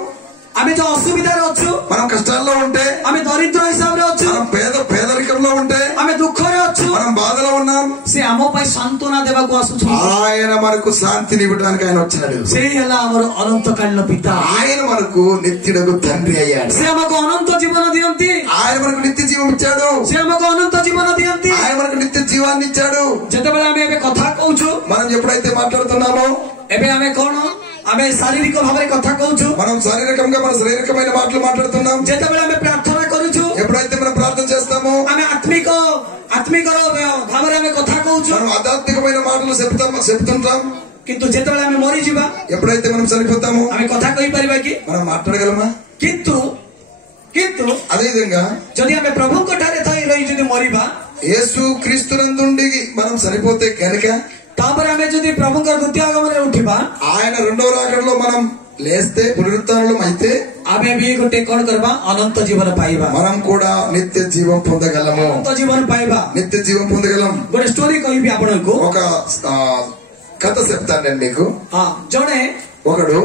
आमे जो असुविधा रे अछु మనం కష్టాల్లో ఉంటే, आमे दरिद्र हिसाब रे अछु మనం పేదరికంలో ఉంటే, आमे दुख रे अछु మనం బాధలో ఉన్నాం, से आमो पई सांत्वना देबा को आसु ఆయన మనకు శాంతిని ఇవ్వడానికి ఆయన వచ్చాడు. से हला हमर अनंत कालीन पिता ఆయన మనకు నిత్యుడగు తండ్రి అయ్యాడు. से हमको अनंत जीवन दियंती ఆయన మనకు నిత్య జీవం ఇచ్చాడు. से हमको अनंत जीवन दियंती ఆయన మనకు నిత్య జీవాన్ని ఇచ్చాడు. जते बेला आमे एबे कथा कहूछु మనం ఎప్పుడైతే మాట్లాడుతున్నామో, एबे आमे कोन आमे शारीरिक भाव रे कथा कहूछु మనం శారీరకంగా మన శారీరకమైన మాటలు మాట్లాడుతున్నాం. जते बेला आमे प्रार्थना करूछु ఎప్పుడైతే మనం ప్రార్థన చేస్తామో, आमे आत्मिक भाव रे आमे कथा कहूछु మనం ఆధ్యాత్మికమైన మాటలు చెప్తుంటాం. किंतु जते बेला आमे मरि जिबा ఎప్పుడైతే మనం చనిపోతామో आमे कथा कहि परिबा कि మనం మాట్లాడగలమా? किंतु అదే విధంగా जदि आमे प्रभु को ठारे थई रही जदि मरिबा యేసు క్రీస్తునందుండి మనం చనిపోతే కనుక, तापर आमे जदि प्रभु को द्वितीय आगमन रे उठिबा ఆయన రెండవ రాకడలో మనం లేస్తే, పునరుత్థానం అయితే आमे भी गोटे कोन करबा अनंत जीवन पाइबा మనం కూడా నిత్య జీవం పొందగలము. अनंत जीवन पाइबा నిత్య జీవం పొందగలం. गोटे स्टोरी कहबी आपनको ఒక కథ చెప్తానండి మీకు. हां जणे ఒకడు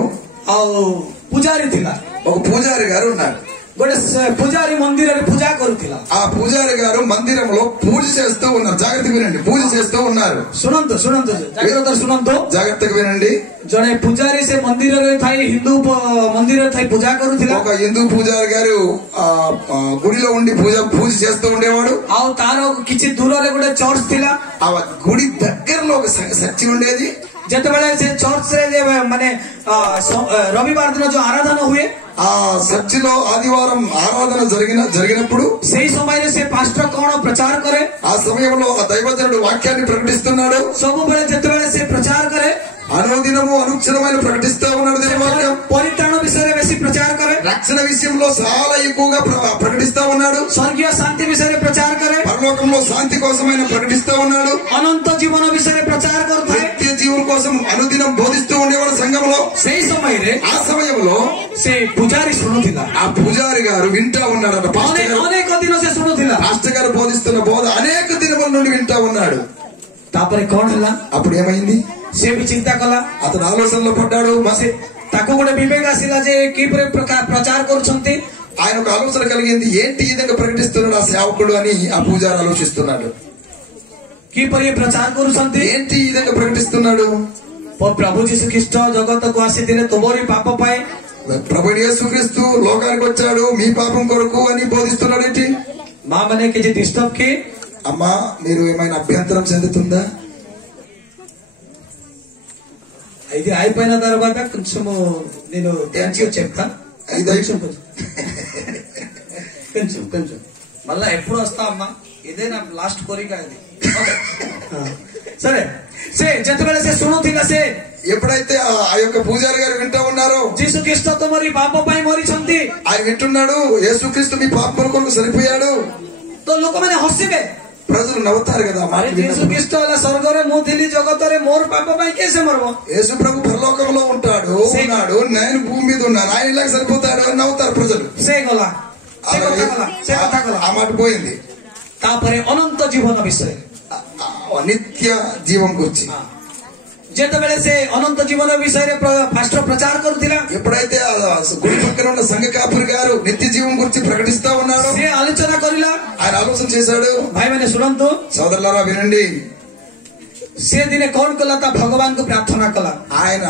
पुजारी थिला ఒక పూజారి గారు ఉన్నారు. गोटे पूजारी मंदिर में पूजा करुथिला ఆ పూజారి గారు మందిరంలో పూజ చేస్తూ ఉన్నారు. జాగ్రత్తగా వినండి, పూజ చేస్తూ ఉన్నారు. सुनंतु सुनंतु जाग्रत सुनंतु జాగ్రత్తగా వినండి. जड़े पूजारी से मंदिर रे थाई हिंदू मंदिर रे थाई पूजा करुथिला. ఒక హిందూ పూజారి గారు గుడిలో ఉండి పూజ చేస్తూ ఉండేవాడు. आउ तारो किछि दूर रे गोटे चर्च थिला. ఆ గుడి దగ్గరలో ఒక చర్చి ఉండేది. जेतेबेले से चर्च रे माने रविवार दिन जो आराधना हुए ఆ చర్చిలో ఆదివారం ఆరాధన జరిగినప్పుడు सही समय रे से पास्टर कोन प्रचार करे. ఆ సమయంలో ఆ దైవజనుడు వాక్యాన్ని ప్రకటిస్తున్నాడు. सब बेले जेतेबेले से प्रचार करे అనుదినము అనుక్షణమైన ప్రకటిస్తా ఉన్నాడు దేవాలయం. परित्राण विषय रे बेसी प्रचार करे. రక్షణ విషయంలో చాలా ఎక్కువగా ప్రకటిస్తా ఉన్నాడు. स्वर्गीय शांति विषय रे प्रचार करे. పరలోకంలో శాంతి కోసమైన ప్రకటిస్తా ఉన్నాడు. अनंत जीवन विषय रे प्रचार करता है. నిత్య జీవనం కోసం అనుదినం బోధిస్తూ ఉండేవాడు సంఘంలో. सही समय रे ఆ సమయంలో से पुजारी सुनुथिला. ఆ పూజారి గారు వింటా ఉన్నాడు. अनेक दिनों से सुनुथिला. పాస్టర్ గారు బోధిస్తున్న బోధ అనేక దినముల నుండి వింటా ఉన్నాడు. तापरे कोन हला అప్పుడు ఏమైంది? से भी चिंता कला. అతను ఆలోచనలో పడ్డాడు. ताको गोटे विवेक आसिला जे की प्रचार करूछंती. ఆయన ఒక ఆలోచన కలిగింది, ఏంటి ఈ విధంగా ప్రకటిస్తున్నాడు ఆ సేవకుడు అని ఆ పూజారి ఆలోచిస్తున్నాడు. की पर प्रचार करूछंती ఏంటి ఈ విధంగా ప్రకటిస్తున్నాడు? प्रभु जीसु ख्रीष्ट जगत को आसीथिले तोमरी पाप पाए. ప్రభు యేసుక్రీస్తు లోకానికి వచ్చాడు మీ పాపం కొరకు అని బోధిస్తున్నాడు. ఏంటి मां मने के जे डिस्टर्ब की అమ్మా మీరు ఏమైనా అభ్యంతరం చెందుతుందా? ఇది అయిపోయిన తర్వాత కొంచెం నేను థ్యాంక్యూ చెప్తా. కొంచెం కొంచెం మళ్ళా ఎప్పుడు వస్తా అమ్మా, ఇదే నా లాస్ట్ కోరిక. ఇది సరే సే జతబెల సే సునుథిలా సే ఎప్పుడైతే ఆ యొక్క పూజారి గారు వింటా ఉన్నారో జీసు ఖ్రీస్తు తమరి పాప పై మరిచంతి ఆయన వింటున్నాడు, యేసుక్రీస్తు మీ పాపం కొరకు సరిపోయాడు. तो लोक मैंने हसिबे, ప్రజలు నవ్వుతారు కదా మాట अरे जीसु ख्रीष्ट वाला स्वर्ग रे मु थिली जगत रे मोर पाप पई कैसे मरबो. యేసు ప్రభు పరలోకంలో ఉంటాడు ఉన్నాడు, నేను భూమి మీద ఉన్నాను, ఆయన ఇలాగ సరిపోతాడు అని నవ్వుతారు ప్రజలు. से गला से कथा गला ఆ మాట పోయింది. तापरे अनंत जीवन विषय నిత్య జీవం గురించి जेतेबेले से अनंत जीवन विषय रे फास्टर प्रचार करूथिला. ఎప్పుడైతే గుడి పక్కన ఉన్న సంఘ కాపురి గారు నిత్య జీవం గురించి ప్రకటిస్తా ఉన్నాడు, से आलोचना करिला. ఆయన ఆలోచన చేశాడు. भाई मैंने सुनंतु సోదరులారా వినండి, से दिने कौन कला था भगवान को प्रार्थना कला. ఆయన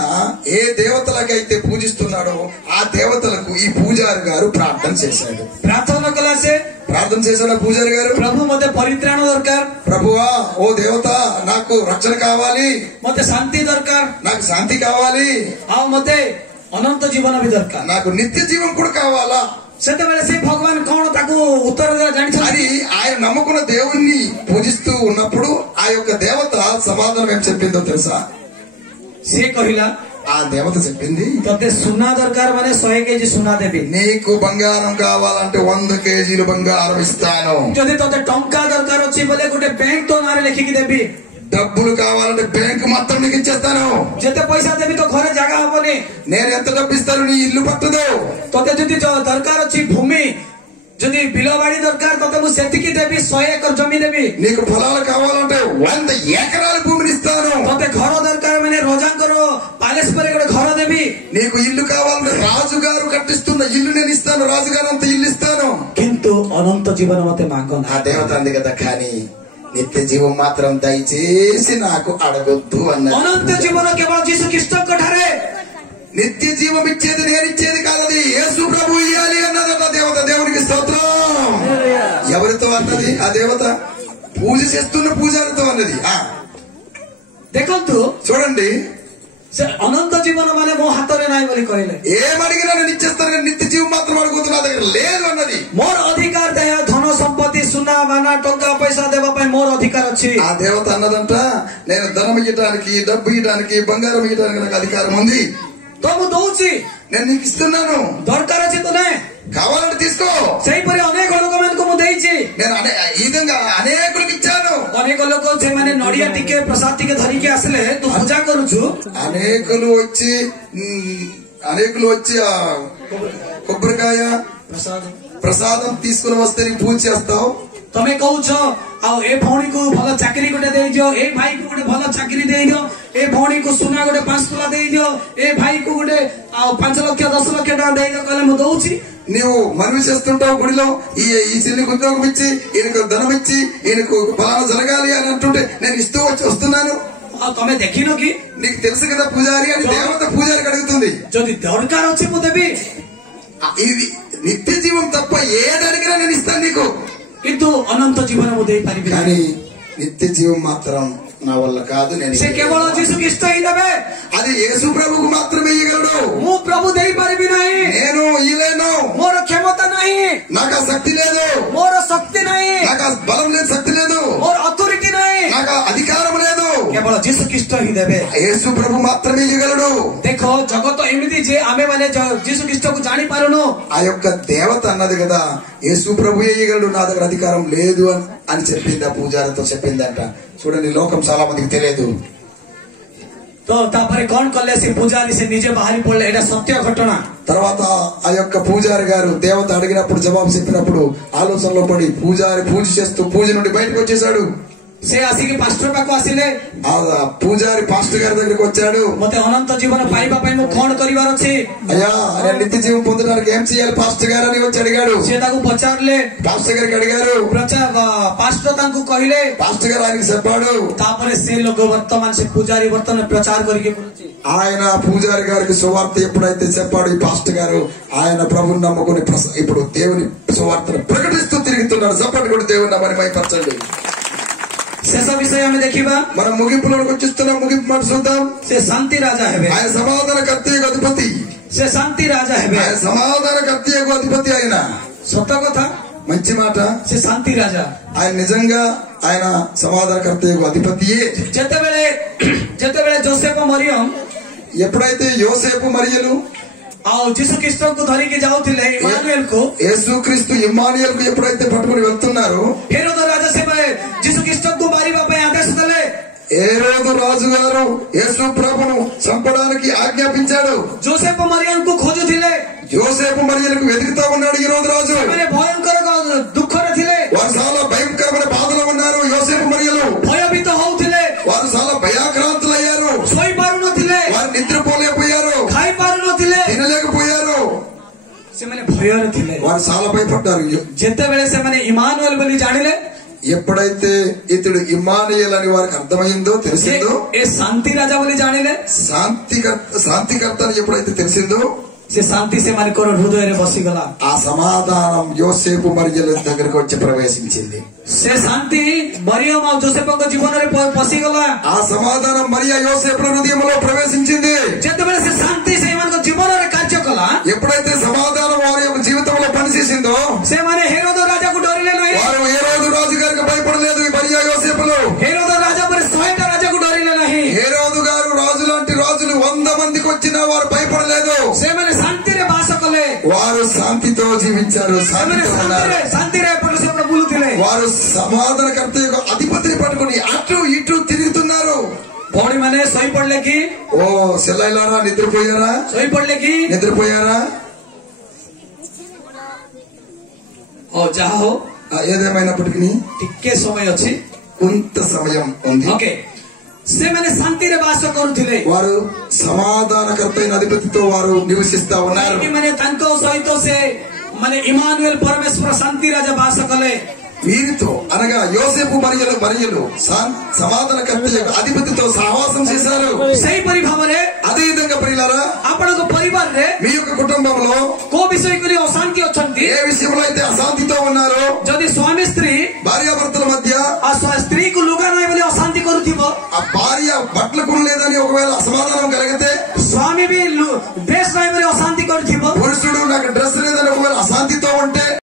ఏ దేవతలకైతే పూజిస్తున్నాడో ఆ దేవతలకు ఈ పూజారి గారు ప్రార్థన చేశాడు. प्रार्थना कला से ప్రార్థన చేశాడు పూజారి గారు. प्रभु मते परित्राण दरकार, ప్రభువా ఓ దేవత నాకు రక్షణ కావాలి, मते शांति दरकार, నాకు శాంతి కావాలి, आ मते अनंत जीवन भी दरकार. నాకు నిత్య జీవం కూడా కావాలా सेतेबेले से भगवान कौन ताकू उत्तर देला जानि అని ఆయన నమ్ముకున్న దేవుణ్ణి పూజిస్తూ ఉన్నప్పుడు ఆ యొక్క దేవత సమాధానం ఏం చెప్పిందో తెలుసా? से कहिला ఆ దేవత చెప్పింది, तते सुना दरकार माने 100 केजी सुना देबी. నీకు బంగారం కావాలంటే 100 కేజీలు బంగారం ఇస్తాను, जदि तते टंका दरकार अछि बोले गोटे बैंक तो नारे लिखिकी देबी. డబ్బులు కావాలంటే బ్యాంకు మొత్తం నీకు ఇచ్చేస్తాను, जेते पैसा देबी तो घरे जगह हबनी. నేను ఎంత డబ్బు ఇస్తాను నీ ఇల్లు పట్టదు, तते जदि दरकार अछि भूमि जदि बिलबाड़ी दरकार तते मु सेतिकी देबी 100 एकड़ जमीन देबी. నీకు పొలాలు కావాలంటే 100 ఎకరాల భూమిని ఇస్తాను, तते घर दरकार माने रोजांकर पैलेस पर गोटे घर देबी. నీకు ఇల్లు కావాలంటే రాజుగారు కట్టిస్తున్న ఇల్లు నేను ఇస్తాను, రాజుగారు అంత ఇల్లు ఇస్తాను. किंतु अनंत जीवन मते मांगन. ఆ దేవత అంది కదా, కానీ నిత్య జీవం మాత్రం దయచేసి నాకు అడగొద్దు అన్నది. अनंत जीवन केवल जीसु ख्रीष्ट कठारे నిత్య జీవం ఇచ్చేది నేను ఇచ్చేది కాదది, యేసు ప్రభు ఇయ్యాలి అన్నదట దేవత. దేవునికి స్తోత్రం. ఎవరితో అన్నది ఆ దేవత? పూజ చేస్తున్న పూజారితో అన్నది. देखंतु చూడండి, से अनंत जीवन माने मो हाथ रे नाई बोली कहले ఏమడిగినా నేను ఇచ్చేస్తాను కానీ నిత్య జీవం మాత్రం అడుగుతూ నా దగ్గర లేదు అన్నది. मोर अधिकार दे धन संपत्ति सुना माना टंका पैसा देवा पई मोर अधिकार अछि. ఆ దేవత అన్నదంట, నేను ధనం ఇవ్వడానికి, డబ్బు ఇవ్వడానికి, బంగారం ఇవ్వడానికి నాకు అధికారం ఉంది, तो मु दउची నేను నీకు ఇస్తున్నాను, दरकार अछि तने కావాలంటే తీసుకో. सेही परि अनेक लोक मान को मु देइची. నేను ఈ విధంగా అనేకులకు ఇచ్చాను. अनेक लोक जे माने नडिया टिके प्रसाद टिके धरि के आसले तू पूजा करूछु. అనేకులు వచ్చి ఆ కొబ్బరికాయ प्रसाद ప్రసాదం తీసుకుని వస్తే నీకు పూజ చేస్తావు. तमे कहूछ आ ए भौणी को भल चाकरी गोटे देइजो, ए भाई को गोटे भल चाकरी देइजो, ए भौणी को सुना गोटे 5 तुला दे दियो, ए भाई को गोटे 5 लाख 10 लाख टका दे दियो कहले मु दउची। నీవు మనవి చేస్తుంటావు గుడిలో ఈ చిన్ని ఉద్యోగం ఇచ్చి ఈయనకు ధనం ఇచ్చి ఈయనకు ఫలానా జరగాలి అని అంటుంటే నేను ఇస్తూ వస్తున్నాను. తమే देखिनो कि నీకు తెలుసు కదా పూజారి అని దేవత పూజారికి అడుగుతుంది. যদি దర్కార్ వచ్చి ము దేబి, ఇది నిత్య జీవం తప్ప ఏది అడిగినా నేను ఇస్తాను నీకు, కింటు అనంత జీవన ము దేయి పరిబి, కానీ నిత్య జీవం మాత్రం నా వల్ల కాదు. నేను సే కేవలం జీసు క్రీస్తు హి దేబే, అది యేసు ప్రభువుకు మాత్రమే ఇయ్యగలడు. ము ప్రభు దేయి పరిబి నహి, నేను ఇయ్యలేను, మోర క్షమత నహి, నాకు శక్తి లేదు, మోర శక్తి నహి, నాకు బలం లేదు, శక్తి లేదు, మోర అథారిటీ నహి, నాకు అధికారం లేదు. కేవలం జీసు క్రీస్తు హి దేబే, యేసు ప్రభు మాత్రమే ఇయ్యగలడు. देखो జగత ఎమిది జే ఆమె మానే జీసు క్రీస్తుకు జాని పారును. ఆ యొక్క దేవత అన్నది కదా యేసు ప్రభు ఇయ్యగలడు, నా దగ్గర అధికారం లేదు అని చెప్పింది, ఆ పూజారితో చెప్పిందంట. చూడండి, లోకం చాలా మందికి తెలియదు. तो तापरे कौन कले से पूजारी से निजे बाहरी पड़ले, एटा सत्य घटना. తర్వాత ఆ యొక్క పూజారి గారు దేవత అడిగినప్పుడు జవాబు చెప్పినప్పుడు ఆలోచనలో పడి పూజారి పూజ చేస్తూ పూజ నుండి బయటకు వచ్చేసాడు. से आसिकी पास्टर पाको आसिले, ఆ పూజారి పాస్టర్ గారి దగ్గరికి వచ్చాడు. मते अनंत जीवन पाइबा पई मु कोन करिवार अछि, అయ్యా నేను నిత్య జీవం పొందడానికి ఏం చేయాలి పాస్టర్ గారు అని వచ్చి అడిగాడు. से ताकू पचारले, పాస్టర్ గారికి అడిగారు. पास्टर तांकू कहिले, పాస్టర్ గారు ఆయనకి చెప్పాడు. तापरे से लोग वर्तमान से पूजारी वर्तमान प्रचार करके ఆయన పూజారి గారికి సువార్త ఎప్పుడైతే చెప్పాడు ఈ పాస్టర్ గారు, ఆయన ప్రభుని నమ్ముకుని ఇప్పుడు దేవుని సువార్తను ప్రకటిస్తూ తిరుగుతున్నాడు. సపోర్ట్ కూడా దేవుని నమ్మని మైపరచండి. शेष विषय हमें देखिबा, మనం ముగింపులోకి వచ్చేస్తున్నాం. ముగింపు మాట చూద్దాం. से शांति राजा हेबे, ఆయన సమాధాన కర్తయ్యకు అధిపతి, से शांति राजा हेबे, ఆయన సమాధాన కర్తయ్యకు అధిపతి. ఆయన सत्य कथा, మంచి మాట. से शांति राजा, ఆయన నిజంగా ఆయన సమాధాన కర్తయ్యకు అధిపతియే. जेतेबेले जोसेफ मरियम ఎప్పుడైతే యోసేపు మరియలు ଆଉ ଯୀଶୁ ଖ୍ରୀଷ୍ଟଙ୍କୁ ଧରିକି ଯାଉଥିଲେ ଇମାନୁଏଲକୁ, యేసుక్రీస్తు ఇమ్మానుయేలుకు ఎప్పుడైతే పట్టుకుని వెళ్తున్నారు, ହେରୋଦ ରାଜା ସେମାନେ ଯୀଶୁ ଖ୍ରୀଷ୍ଟଙ୍କୁ ମାରିବା ପାଇଁ ଆଦେଶ ଦେଲେ. హేరోదు రాజు గారు యేసు ప్రభును చంపడానికి ఆజ్ఞాపించాడు. ଯୋସେଫ ମରିୟମଙ୍କୁ ଖୋଜୁଥିଲେ, యోసేపు మరియలకు వెతుకుతా ఉన్నాడు హేరోదు రాజు. ସେମାନେ ଭୟଙ୍କର ଦୁଃଖରେ ଥିଲେ, వారు చాలా భయంకరమైన బాధలో ఉన్నారు. యోసేపు మరియలు ଭୟଭୀତ ହଉଥିଲେ, వారు చాలా భయాక్రాంతులయ్యారు. ଶୋଇପାରୁନଥିଲେ, వారు నిద్రపోలేకపోయారు, ଖାଇପାରୁନଥିଲେ, తినలేకపోయారు. ସେମାନେ ଭୟରେ ଥିଲେ. వారు చాలా భయపడ్డారు. ଯେତେବେଳେ ସେମାନେ ଇମାନୁଏଲ ବୋଲି ଜାଣିଲେ, ఎప్పుడైతే ఇతడు ఇమ్మానుయేల్ అని వారికి అర్థమైందో తెలిసిందో, ଏ ଶାନ୍ତି ରାଜା ବୋଲି ଜାଣିଲେ, శాంతికర్త అని ఎప్పుడైతే తెలిసిందో, ସେ ଶାନ୍ତି ସେମାନଙ୍କର ହୃଦୟରେ ବସିଗଲା. ఆ సమాధానం యోసేపు మరియల దగ్గరకు వచ్చి ప్రవేశించింది. ସେ ଶାନ୍ତି ମରିୟମ ଆଉ ଯୋସେଫଙ୍କ ଜୀବନରେ ପଶିଗଲା. ఆ సమాధానం మరియా యోసేపుల హృదయంలో ప్రవేశించింది. ଯେତେବେଳେ ସେ ଶାନ୍ତି ସେମାନଙ୍କ ଜୀବନରେ କାର୍ଯ୍ୟ କଲା, ఎప్పుడైతే సమాధానం వారి యొక్క జీవితంలో పనిచేసిందో, ସେମାନେ ହେରୋଦ ରାଜାକୁ ଡରିଲେ ନାହିଁ. వారు హేరోదు రాజు గారికి భయపడలేదు. మరియా యోసేపులు ହେରୋଦ ରାଜା ପରେ 100ଟା ରାଜାକୁ ଡରିଲେ ନାହିଁ. హేరోదు గారు రాజు లాంటి రాజులు 100 మందికి వచ్చినా వారు భయపడలేదు. ସେମାନେ ଶାନ୍ତିରେ ବାସ କଲେ, వారు శాంతితో జీవించారు, ସେମାନେ శాంతితో ఉన్నారు. ଶାନ୍ତିରେ ଏପଟ ସେପଟ ବୁଲୁଥିଲେ. వారు సమాధానకర్త యొక్క అధిపతిని పట్టుకుని అటు ఇటు తిరుగుతున్నారు. ଭଉଣୀ ମାନେ ଶୋଇପଡିଲେ କି? ఓ సెల్లైలారా, నిద్రపోయారా? ଶୋଇପଡିଲେ କି? నిద్రపోయారా? ଯାହା ହଉ, ఏదేమైనప్పటికీ ଟିକେ ସମୟ ଅଛି, కొంత సమయం ఉంది. ఓకే. ସେମାନେ ଶାନ୍ତିରେ ବାସ କରୁଥିଲେ, వారు సమాధానకర్త అయిన అధిపతితో వారు నివసిస్తా ఉన్నారు. ମାନେ ତାଙ୍କ ସହିତ ସେ ମାନେ ଇମାନୁଏଲ ପରମେଶ୍ୱର ଶାନ୍ତି ରାଜା ବାସ କଲେ. వీరితో అనగా యోసేపు మరియలు సమాధానకర్త యొక్క అధిపతితో సహవాసం చేశారు. ସେହିପରି ଭାବରେ అదే విధంగా ప్రియులారా, ଆପଣଙ୍କ ପରିବାରରେ మీ యొక్క కుటుంబంలో କୋଉ ବିଷୟକୁ ନେଇ ଅଶାନ୍ତି ଅଛନ୍ତି, ఏ విషయంలో అయితే అశాంతితో ఉన్నారో, ଯଦି ସ୍ୱାମୀ ସ୍ତ୍ରୀ భార్యాభర్తల మధ్య ସ୍ତ୍ରୀକୁ ଲୁଗା ନାହିଁ ବୋଲି ଅଶାନ୍ତି କରୁଥିବ, ఆ భార్య బట్టలు కొనలేదని ఒకవేళ అసమాధానం కలిగితే, ସ୍ୱାମୀ ବି